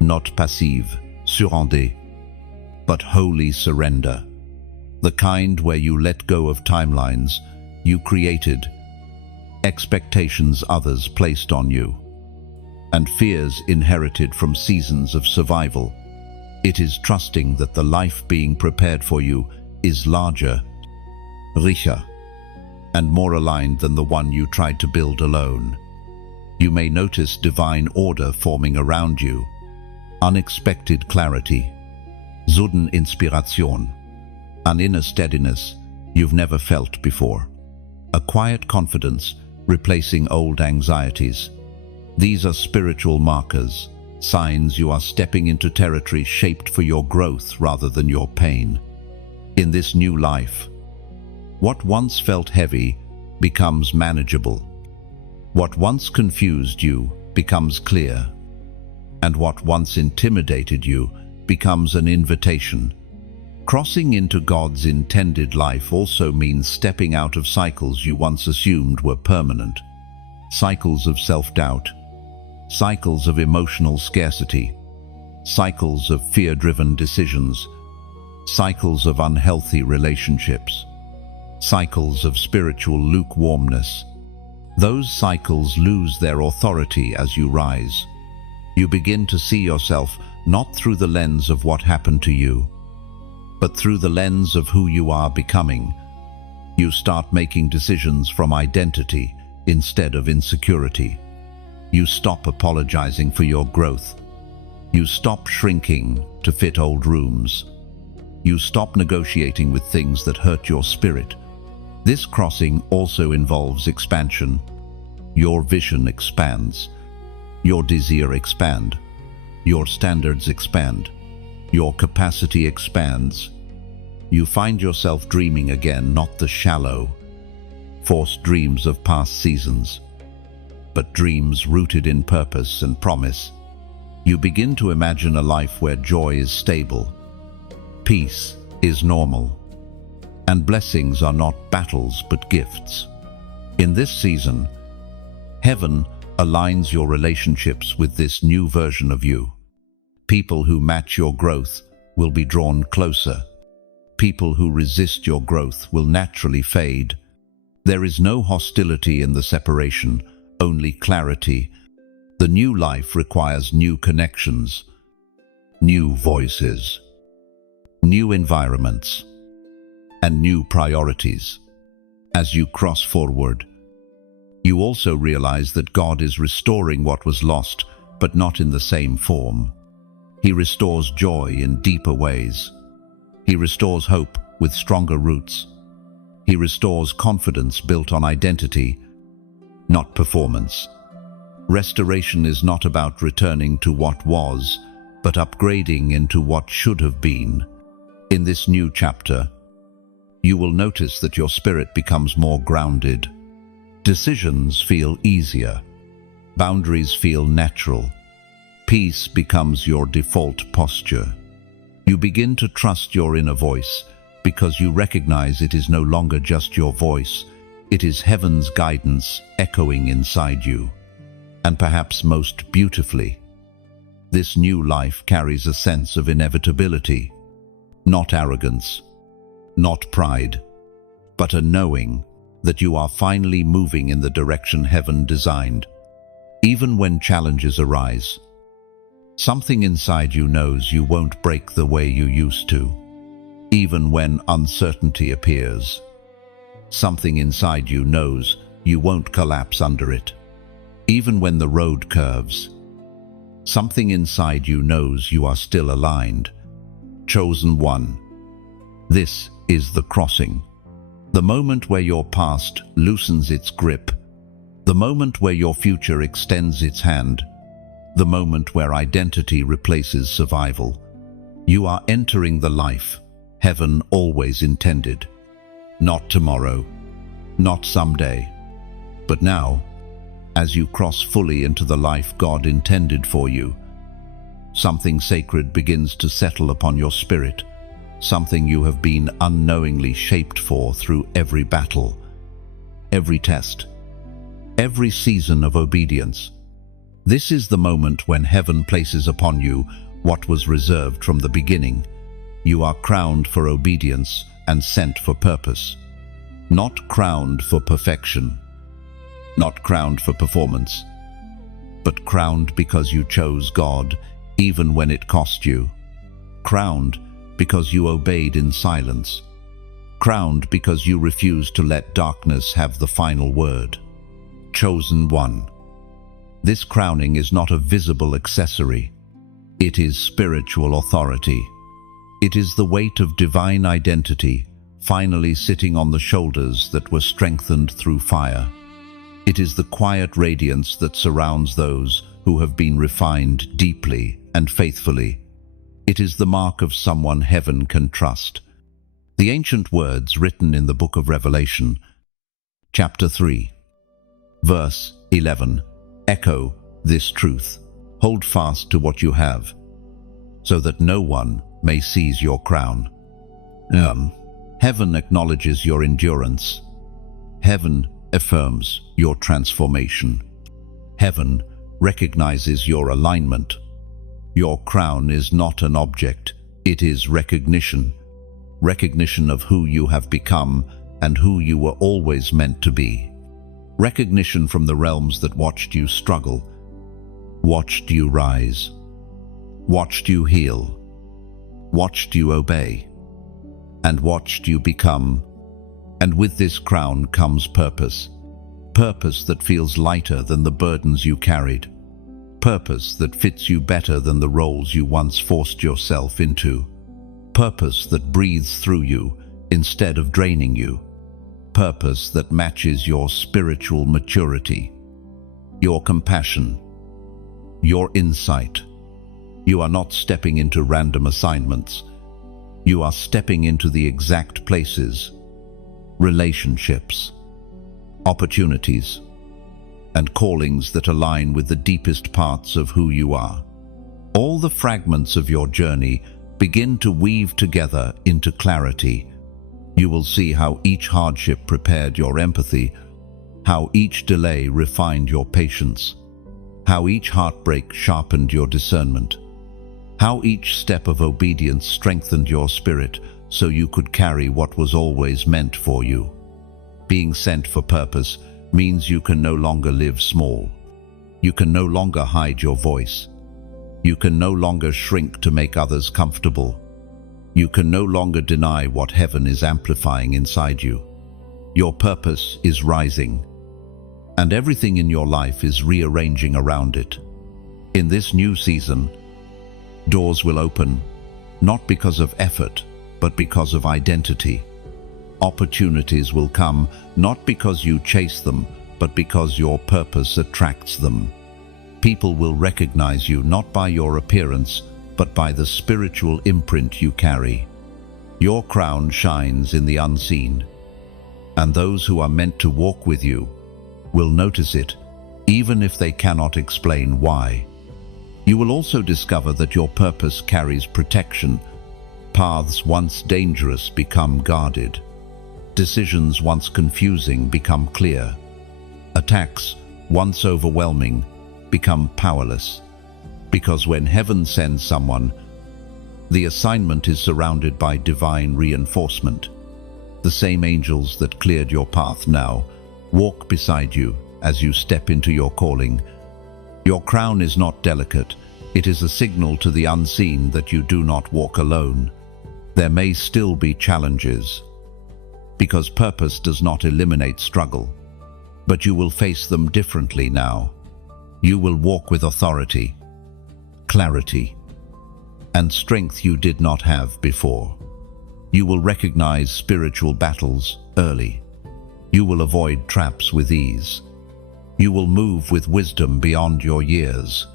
Not passive, surrender, but holy surrender. The kind where you let go of timelines you created, expectations others placed on you, and fears inherited from seasons of survival. It is trusting that the life being prepared for you is larger, richer, and more aligned than the one you tried to build alone. You may notice divine order forming around you, unexpected clarity, sudden inspiration, an inner steadiness you've never felt before, a quiet confidence replacing old anxieties. These are spiritual markers, signs you are stepping into territory shaped for your growth rather than your pain. In this new life, what once felt heavy becomes manageable. What once confused you becomes clear. And what once intimidated you becomes an invitation. Crossing into God's intended life also means stepping out of cycles you once assumed were permanent. Cycles of self-doubt, cycles of emotional scarcity, cycles of fear-driven decisions, cycles of unhealthy relationships, cycles of spiritual lukewarmness. Those cycles lose their authority as you rise. You begin to see yourself not through the lens of what happened to you, but through the lens of who you are becoming. You start making decisions from identity instead of insecurity. You stop apologizing for your growth. You stop shrinking to fit old rooms. You stop negotiating with things that hurt your spirit. This crossing also involves expansion. Your vision expands. Your desire expand. Your standards expand. Your capacity expands. You find yourself dreaming again, not the shallow, forced dreams of past seasons, but dreams rooted in purpose and promise. You begin to imagine a life where joy is stable, peace is normal, and blessings are not battles but gifts. In this season, heaven aligns your relationships with this new version of you. People who match your growth will be drawn closer. People who resist your growth will naturally fade. There is no hostility in the separation, only clarity. The new life requires new connections, new voices, new environments, and new priorities. As you cross forward, you also realize that God is restoring what was lost, but not in the same form. He restores joy in deeper ways. He restores hope with stronger roots. He restores confidence built on identity, not performance. Restoration is not about returning to what was, but upgrading into what should have been. In this new chapter, you will notice that your spirit becomes more grounded. Decisions feel easier. Boundaries feel natural. Peace becomes your default posture. You begin to trust your inner voice because you recognize it is no longer just your voice, it is heaven's guidance echoing inside you. And perhaps most beautifully, this new life carries a sense of inevitability, not arrogance, not pride, but a knowing that you are finally moving in the direction heaven designed. Even when challenges arise, something inside you knows you won't break the way you used to. Even when uncertainty appears, something inside you knows you won't collapse under it. Even when the road curves, something inside you knows you are still aligned. Chosen one. This is the crossing. The moment where your past loosens its grip. The moment where your future extends its hand. The moment where identity replaces survival. You are entering the life heaven always intended. Not tomorrow, not someday, but now, as you cross fully into the life God intended for you. Something sacred begins to settle upon your spirit, something you have been unknowingly shaped for through every battle, every test, every season of obedience. This is the moment when heaven places upon you what was reserved from the beginning. You are crowned for obedience and sent for purpose. Not crowned for perfection, not crowned for performance, but crowned because you chose God even when it cost you. Crowned because you obeyed in silence. Crowned because you refused to let darkness have the final word. Chosen one. This crowning is not a visible accessory. It is spiritual authority. It is the weight of divine identity finally sitting on the shoulders that were strengthened through fire. It is the quiet radiance that surrounds those who have been refined deeply and faithfully. It is the mark of someone heaven can trust. The ancient words written in the book of Revelation, chapter 3, verse 11, echo this truth. Hold fast to what you have, so that no one may seize your crown. Heaven acknowledges your endurance. Heaven affirms your transformation. Heaven recognizes your alignment. Your crown is not an object, it is recognition. Recognition of who you have become and who you were always meant to be. Recognition from the realms that watched you struggle, watched you rise, watched you heal, watched you obey, and watched you become. And with this crown comes purpose. Purpose that feels lighter than the burdens you carried. Purpose that fits you better than the roles you once forced yourself into. Purpose that breathes through you instead of draining you. Purpose that matches your spiritual maturity, your compassion, your insight. You are not stepping into random assignments. You are stepping into the exact places, relationships, opportunities, and callings that align with the deepest parts of who you are. All the fragments of your journey begin to weave together into clarity. You will see how each hardship prepared your empathy, how each delay refined your patience, how each heartbreak sharpened your discernment, how each step of obedience strengthened your spirit so you could carry what was always meant for you. Being sent for purpose means you can no longer live small. You can no longer hide your voice. You can no longer shrink to make others comfortable. You can no longer deny what heaven is amplifying inside you. Your purpose is rising, and everything in your life is rearranging around it. In this new season, doors will open, not because of effort, but because of identity. Opportunities will come, not because you chase them, but because your purpose attracts them. People will recognize you not by your appearance, but by the spiritual imprint you carry. Your crown shines in the unseen, and those who are meant to walk with you will notice it, even if they cannot explain why. You will also discover that your purpose carries protection. Paths once dangerous become guarded. Decisions once confusing become clear. Attacks once overwhelming become powerless. Because when heaven sends someone, the assignment is surrounded by divine reinforcement. The same angels that cleared your path now walk beside you as you step into your calling. Your crown is not delicate. It is a signal to the unseen that you do not walk alone. There may still be challenges, because purpose does not eliminate struggle, but you will face them differently now. You will walk with authority, clarity, and strength you did not have before. You will recognize spiritual battles early. You will avoid traps with ease. You will move with wisdom beyond your years.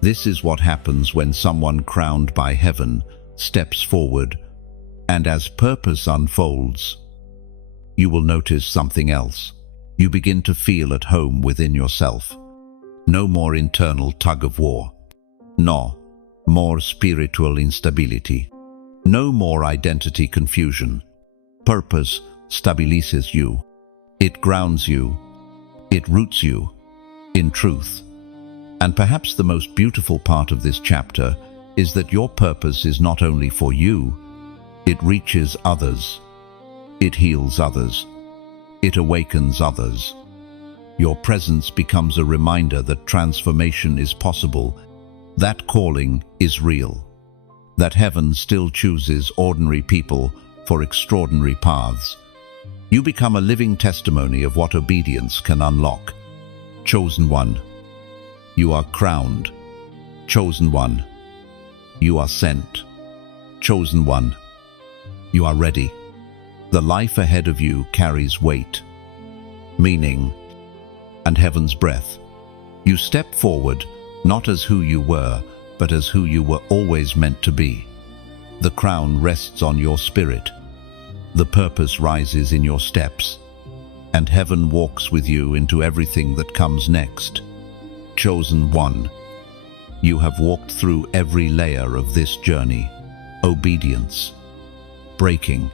This is what happens when someone crowned by heaven steps forward, and as purpose unfolds, you will notice something else. You begin to feel at home within yourself. No more internal tug of war. No more spiritual instability. No more identity confusion. Purpose stabilizes you. It grounds you. It roots you in truth. And perhaps the most beautiful part of this chapter is that your purpose is not only for you, it reaches others. It heals others. It awakens others. Your presence becomes a reminder that transformation is possible, that calling is real, that heaven still chooses ordinary people for extraordinary paths. You become a living testimony of what obedience can unlock. Chosen one, you are crowned. Chosen one, you are sent. Chosen one, you are ready. The life ahead of you carries weight, meaning, and heaven's breath. You step forward, not as who you were, but as who you were always meant to be. The crown rests on your spirit. The purpose rises in your steps, and heaven walks with you into everything that comes next. Chosen one, you have walked through every layer of this journey. Obedience, breaking,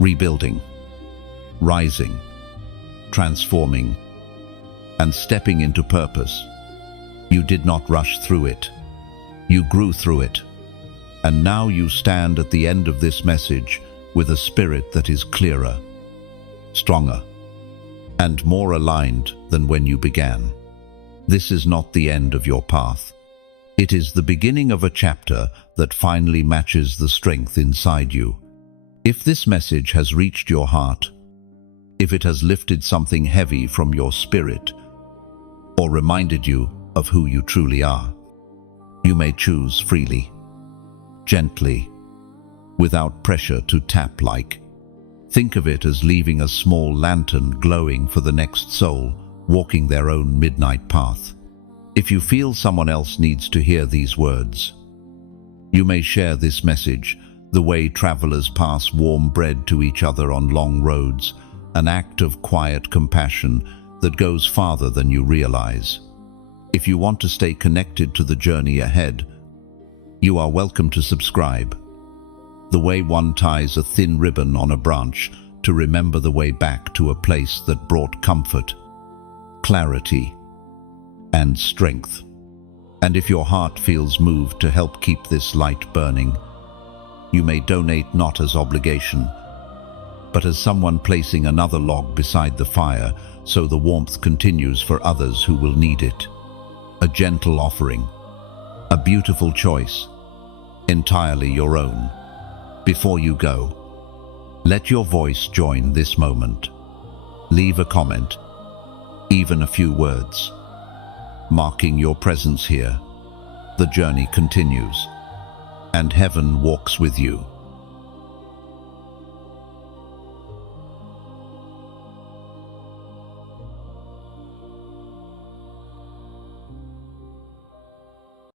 rebuilding, rising, transforming, and stepping into purpose. You did not rush through it. You grew through it. And now you stand at the end of this message with a spirit that is clearer, stronger, and more aligned than when you began. This is not the end of your path. It is the beginning of a chapter that finally matches the strength inside you. If this message has reached your heart, if it has lifted something heavy from your spirit, or reminded you of who you truly are, you may choose freely, gently, without pressure to tap like. Think of it as leaving a small lantern glowing for the next soul, walking their own midnight path. If you feel someone else needs to hear these words, you may share this message, the way travelers pass warm bread to each other on long roads, an act of quiet compassion that goes farther than you realize. If you want to stay connected to the journey ahead, you are welcome to subscribe. The way one ties a thin ribbon on a branch to remember the way back to a place that brought comfort, clarity, and strength. And if your heart feels moved to help keep this light burning, you may donate not as obligation, but as someone placing another log beside the fire so the warmth continues for others who will need it. A gentle offering, a beautiful choice, entirely your own. Before you go, let your voice join this moment. Leave a comment, even a few words, marking your presence here. The journey continues, and heaven walks with you.